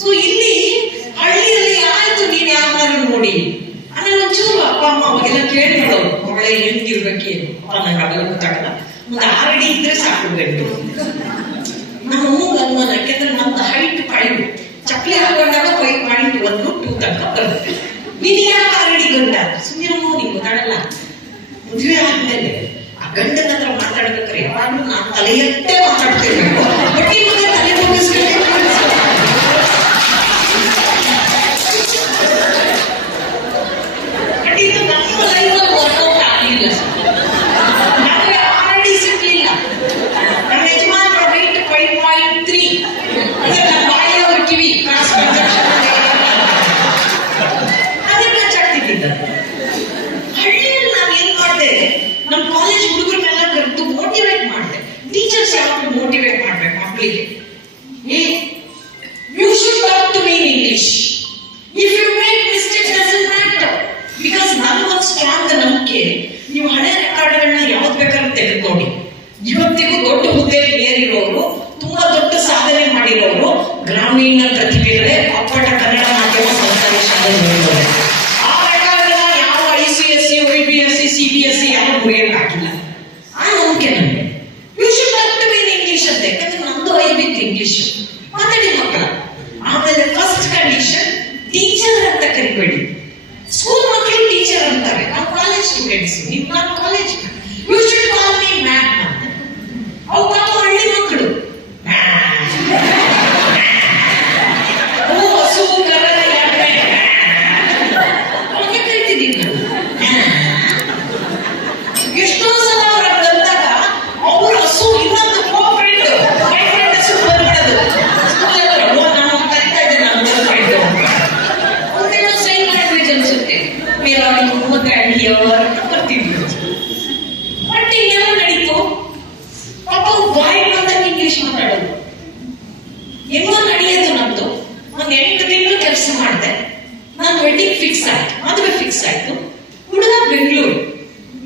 ಸೊ ಇಲ್ಲಿ ಹಳ್ಳಿಯಲ್ಲಿ ಆಯ್ತು, ನೀನ್ ಯಾರು ನೋಡಿ ಆಮೇಲೆ ಒಂಚೂರು ಅಪ್ಪ ಅಮ್ಮ ಅವಾಗೆಲ್ಲ ಕೇಳಿ ಮಾಡೋರು, ಮಗಳೇ ಹೆಂಗಿರ್ಬೇಕೇನು ನಂಗೆ ಅದೆಲ್ಲ ಗೊತ್ತಾಗಲ್ಲ. ಒಂದು 6 ಅಡಿ ಇದ್ರೆ ಸಾಕು ಗಂಟು. ನಮ್ಮ ಅಮ್ಮನ ಯಾಕೆಂದ್ರೆ ನಮ್ದು ಹೈಟ್ 5, ಚಪ್ಪಲಿ ಹಾಕೊಂಡಾಗ 5.1 2 ತನಕ ಬರುತ್ತೆ. ನೀನ್ ಯಾಕೆ 6 ಅಡಿ ಗಂಡ ಸುಮ್ಮನೆ ನಿಂಗೆ ಗೊತ್ತಾಗಲ್ಲ. ಮದುವೆ ಆದ್ಮೇಲೆ ಆ ಗಂಡನ ಹತ್ರ ಮಾತಾಡ್ಬೇಕಾರೆ ಯಾವಾಗ್ಲೂ ನಾನು ತಲೆಯಷ್ಟೇ ಮಾತಾಡ್ತಿರ್ಬೇಕು. ಬಟ್ ಈ ಮಗ ತಲೆ ಮುಗಿಸ್ಕೊಂಡೆ ಇದು ನಮ್ಮ ಲೈಫಲ್ಲಿ ವರ್ಕೌಟ್ ಆಗಲಿಲ್ಲ. ನಮಗೆ ಆಲ್ರೆಡಿ ಸಿಗ್ಲಿಲ್ಲ. ನಮ್ಮ ಯಜಮಾನ್ರ weight 5.3, ಅಂದ್ರೆ ನಮ್ಮ ಬಾಯಿಯವ್ರ ಕಿವಿ ಕ್ರಾಸ್ ಅದನ್ನ ಚಾಡ್ತಿದ್ದ. ಹಳ್ಳಿಯಲ್ಲಿ ನಾನು ಏನ್ ಮಾಡಿದೆ, ನಮ್ಮ ಕಾಲೇಜ್ ಹುಡುಗರನ್ನೆಲ್ಲ ಕರೆದು ಮೋಟಿವೇಟ್ ಮಾಡಿದೆ. ಟೀಚರ್ಸ್ ಯಾವಾಗ ಮೋಟಿವೇಟ್ ಮಾಡ್ಬೇಕು ಮಕ್ಕಳಿಗೆ, you should talk to me in English. If you make mistake doesn't matter. Because ನನಗೊಂದು ಸ್ಟ್ರಾಂಗ್ ನಂಬಿಕೆ, ನೀವು ಹಳೆ ರೆಕಾರ್ಡ್ಗಳನ್ನ ಯಾವ್ದು ಬೇಕಾದ್ರೂ ತೆಗೆದುಕೊಳ್ಳಿ. ಇವತ್ತಿಗೂ ದೊಡ್ಡ ಹುದ್ದೆಯಲ್ಲಿ ಏರಿರೋರು, ತುಂಬಾ ದೊಡ್ಡ ಸಾಧನೆ ಮಾಡಿರೋರು ಗ್ರಾಮೀಣ ಪ್ರತಿಭೆಗಳೇ, ಅಪ್ಪಟ ಕನ್ನಡ ಮಾಧ್ಯಮ ಸರ್ಕಾರಿ ಶಾಲೆಗಳಿರೋರು. ಆ ರೆಕಾರ್ಡ್ನ ಯಾವ ICSE, IBSE, CBSE ಯಾವ ಮುರಿಯಕ್ ಹಾಕಿಲ್ಲ. ಆ ನಂಬಿಕೆ ನನಗೆ. You should talk to me in English ಅಂತ. ಯಾಕಂದ್ರೆ ನಮ್ದು ಐಬಿತ್ ಇಂಗ್ಲಿಷ್ ಮಾತಾಡಿ ಮಕ್ಕಳ. ಆಮೇಲೆ ಫಸ್ಟ್ ಕಂಡೀಷನ್, ಟೀಚರ್ ಅಂತ ಕರಿಬೇಡಿ. ಸ್ಕೂಲ್ ಮಕ್ಕಳಿಗೆ ಟೀಚರ್ ಅಂತಾರೆ, ನಾವು ಕಾಲೇಜ್ ಸ್ಟೂಡೆಂಟ್ಸ್. ನೀವು ನಾನು college, you should call me ma'am ಅಂತ. ಅವು ಪಾಪ ಹಳ್ಳಿ ಮಕ್ಕಳು ಹಸು ಕರನೆ ಅವನಿಗೆ ಕರಿತಿದ್ದೀನಿ ನಾನು. ಎಷ್ಟೋ ಸಲ ಅವ್ರ ಬಂದಾಗ ಅವ್ರ ಹಸು ಇನ್ನೊಂದು ಫ್ರೆಂಡ್ ಹಸು ಬಂದ್ಬಿಡೋದು. ನಾನು ಕರಿತಾ ಇದ್ದೆ, ನಾನು ಫ್ರೆಂಡ್ ಒಂದೇನೋ ಸೈನ್ ಲ್ಯಾಂಗ್ವೇಜ್ ಅನ್ಸುತ್ತೆ, ಮೇರಾ ಮತ್ತೆ ಅಡಿಯವರ್ ಬರ್ತಿದ್ವಿ. ಬಟ್ ಹಿಂಗೆಲ್ಲ ನಡೀತು. ಪಾಪ ಬಾಯ್ ಬಂದಾಗ ಇಂಗ್ಲಿಷ್ ಮಾತಾಡೋದು ಹೆಂಗೋ ನಡೆಯೋದು. ನಮ್ದು ಒಂದ್ 8 ತಿಂಗಳು ಕೆಲಸ ಮಾಡಿದೆ. ನಾನು ವೆಡ್ಡಿಂಗ್ ಫಿಕ್ಸ್ ಆಯ್ತು, ಮದುವೆ ಫಿಕ್ಸ್ ಆಯ್ತು. ಹುಡುಗ ಬೆಂಗಳೂರು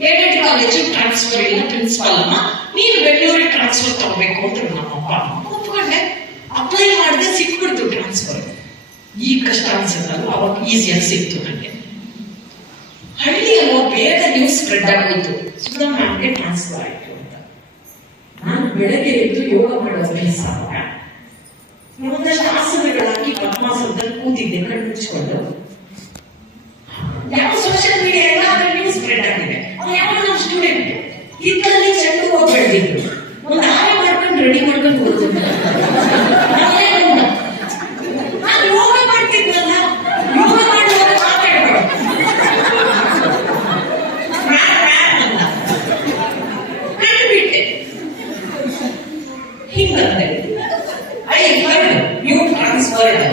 ಏಡೆಡ್ ಕಾಲೇಜು, ಟ್ರಾನ್ಸ್ಫರ್ ಇಲ್ಲ. ಪ್ರಿನ್ಸಿಪಾಲ್ ಅಮ್ಮ, ನೀನು ಬೆಂಗಳೂರಿಗೆ ಟ್ರಾನ್ಸ್ಫರ್ ತಗೋಬೇಕು ಅಂದ್ರು ನಮ್ಮಪ್ಪ. ಒಪ್ಕೊಂಡೆ, ಅಪ್ಲೈ ಮಾಡಿದೆ, ಸಿಕ್ಬಿಡ್ತು ಟ್ರಾನ್ಸ್ಫರ್. ಈಗ ಕಷ್ಟ ಅನ್ಸುತ್ತಲ್ಲ, ಅವಾಗ ಈಸಿಯಾಗಿ ಸಿಕ್ತು ನನಗೆ. ಹಳ್ಳಿಯಲ್ಲೋ ಬೇಗ ನ್ಯೂಸ್ ಸ್ಪ್ರೆಡ್ ಆಗೋಯ್ತು, ಸುಧಾ ಮ್ಯಾಮ್ಗೆ ಟ್ರಾನ್ಸ್ಫರ್ ಆಯ್ತು ಅಂತ. ನಾನು ಬೆಳಗ್ಗೆ ಎದ್ದು ಯೋಗ ಮಾಡೋ ಅಭ್ಯಾಸ. ಒಂದಷ್ಟು ಆಸನಗಳಾಗಿ ಪದ್ಮಾಸನದಲ್ಲಿ ಕೂತಿದ್ದೆ ಕಣ್ಣು ಮುಚ್ಕೊಂಡು. ಯಾವ ಸೋಷಿಯಲ್ ಮೀಡಿಯಾ ಎಲ್ಲ ಅದ್ರ ನ್ಯೂಸ್ ಸ್ಪ್ರೆಡ್ ಆಗಿದೆ. ಅವ್ನು ಯಾವ ನಮ್ಮ ಸ್ಟೂಡೆಂಟ್ ಇದ್ದಲ್ಲಿ ಚೆಂಡು ಹೋಗಿ ಬೆಳೆದಿದ್ರು, ಒಂದು ಹಾರ ಮಾಡ್ಕೊಂಡು ರೆಡಿ ಮಾಡ್ಕೊಂಡು ಹೋಗ್ತಿದ್ದೆ. ನಾನು ಯೋಗ ಮಾಡ್ತಿದ್ನಲ್ಲ, ಯೋಗ ಮಾಡುವಾಗ ಮಾತಾಡ್ಬೇಡ ಕಂಡುಬಿಟ್ಟೆ. ಹಿಂಗಂತೆ, I heard you transferred.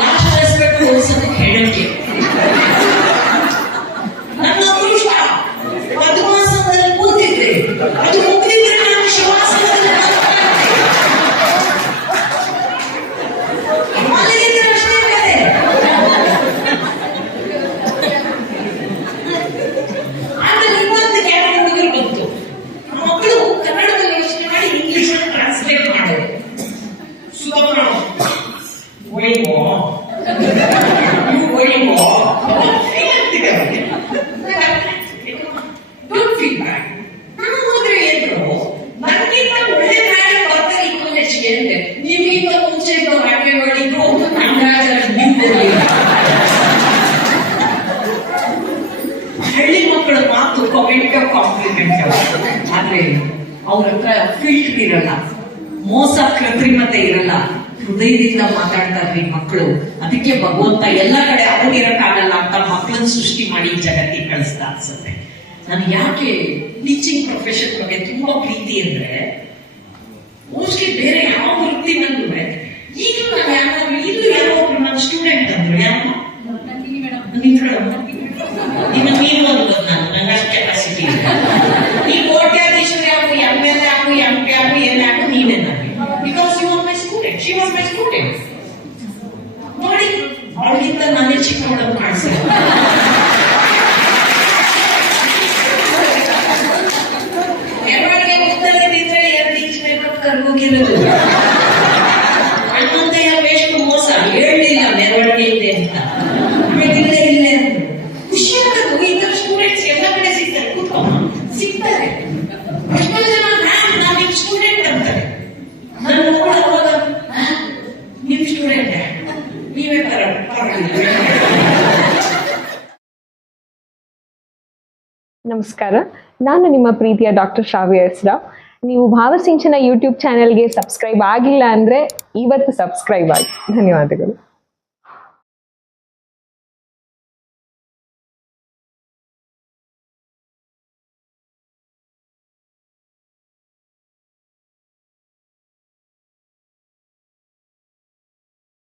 Last respect ತೋರಿಸೋದು ಹೇಳಕ್ಕೆ ನನ್ನ ಅದೃಷ್ಟ ಪದ್ಮಾಸನದಲ್ಲಿ ಕೂತಿದ್ದೆ, ಅದು ಮುಗಿದಿದ್ರೆ ನಾನು ಶಿವಾಸನದಲ್ಲಿ ಮಲಗಿದ್ರೆ ಅಷ್ಟೇ ಕತೆ. ಆಮೇಲೆ ಇನ್ನೊಂದು ಕೆಲವು ಹುಡುಗರು ಬಂತು, ಮಕ್ಕಳು ಕನ್ನಡದಲ್ಲಿ ಯೋಚನೆ ಮಾಡಿ ಇಂಗ್ಲಿಷ್ ಟ್ರಾನ್ಸ್ಲೇಟ್ ಮಾಡೋದು. ಸುಧಾಕರ್ ಒಯ್ಯೋ ಡೋಂಟ್ ಫೀಲ್ ಬ್ಯಾಡ್. ನಾನು ಹೋದ್ರೆ ಏನು ನನಗಿಂತ ಒಳ್ಳೆ ಮ್ಯಾಲೆ ಬರ್ತಾರೆ ಈ ಕಾಲೇಜ್ಗೆ ಅಂತೆ. ನೀವೀಗ ಮುಂಚೆ ಹಾಗೆ ಮಾಡಿದ್ರು ಹಳ್ಳಿ ಮಕ್ಕಳ ಮಾತು ಕಾಂಪ್ಲಿಮೆಂಟ್. ಆದ್ರೆ ಅವ್ರ ಹತ್ರ ಫಿಲ್ಟರ್ ಇರಲ್ಲ, ಮೋಸ ಕೃತ್ರಿಮತೆ ಇರಲ್ಲ, ಹೃದಯದಿಂದ ಮಾತಾಡ್ತಾರ್ರಿ ಮಕ್ಕಳು. ಅದಕ್ಕೆ ಭಗವಂತ ಎಲ್ಲ ಕಡೆ ಅವ್ರಿರಕ್ಕಾಗಲ್ಲ ಅಂತ ಮಕ್ಕಳನ್ನ ಸೃಷ್ಟಿ ಮಾಡಿ ಜಗತ್ತಿಗೆ ಕಳಿಸ್ತಾ ಅನ್ಸುತ್ತೆ. ನಾನು ಯಾಕೆ ಟೀಚಿಂಗ್ ಪ್ರೊಫೆಷನ್ ಬಗ್ಗೆ ತುಂಬಾ ಪ್ರೀತಿ ಅಂದ್ರೆ, ಮೋಸ್ಟ್ಲಿ ಬೇರೆ ಯಾವ ವೃತ್ತಿ ಬಂದ್ರೆ ಈಗ ನಾನು ಯಾರಾದ್ರೂ ಇದು ಯಾರೋ ಒಬ್ರು ನನ್ನ ಸ್ಟೂಡೆಂಟ್ ಅಂದ್ರು, ಯಾರು ಇನ್ನು ನೀನು ಅನ್ಬೋದು, ನಂಗೆ ಅಷ್ಟು ಕೆಪಾಸಿಟಿ ಇದೆ. ನೀವು ಕೋಟ್ಯಾಧೀಶರು ಯಾವ MLA ಆಗು MP ಆಗು ಏನಾಗು ನೀನೇ ನನಗೆ, because you are my student, she was my student. ನೋಡಿ ಅವಳಿಗಿಂತ ನಾನೇ ಚಿಕ್ಕವಳನ್ನು ಕಾಣಿಸಿಲ್ಲ. ಮೆರವಣಿಗೆ ಗೊತ್ತಾಗಿದ್ರೆ 2 ಇಂಚ್ ಮೇಕಪ್ ಕರ್ಗೋಗಿರೋದು. ಹನ್ನೊಂದೆಯ ವೇಷ್ಟು ಮೋಸ ಹೇಳಲಿಲ್ಲ ಮೆರವಣಿಗೆ ಇದೆ ಅಂತ. ಇಲ್ಲೇ ಇಲ್ಲೇ ಖುಷಿ ಆಗೋದು. ಈ ತರ ಸ್ಟೂಡೆಂಟ್ಸ್ ಎಲ್ಲ ಕಡೆ ಸಿಗ್ತಾರೆ, ಕೂತ್ಕೊಂಡ ಸಿಗ್ತಾರೆ. ಎಷ್ಟೋ ಜನ ನಾನು ನಿಮ್ ಸ್ಟೂಡೆಂಟ್ ಅಂತಾರೆ. ನನ್ನ ಮಕ್ಕಳು ಅವಾಗ ನಿಮ್ ಸ್ಟೂಡೆಂಟ್ ನೀವೇ ಪರವಾಗಿಲ್ಲ. ನಮಸ್ಕಾರ, ನಾನು ನಿಮ್ಮ ಪ್ರೀತಿಯ ಡಾಕ್ಟರ್ ಶ್ರಾವ್ಯ ಎಸ್ ರಾವ್. ನೀವು ಭಾವಸಿಂಚನ ಯೂಟ್ಯೂಬ್ ಚಾನೆಲ್ಗೆ ಸಬ್ಸ್ಕ್ರೈಬ್ ಆಗಿಲ್ಲ ಅಂದರೆ ಇವತ್ತು ಸಬ್ಸ್ಕ್ರೈಬ್ ಆಗಿ. ಧನ್ಯವಾದಗಳು.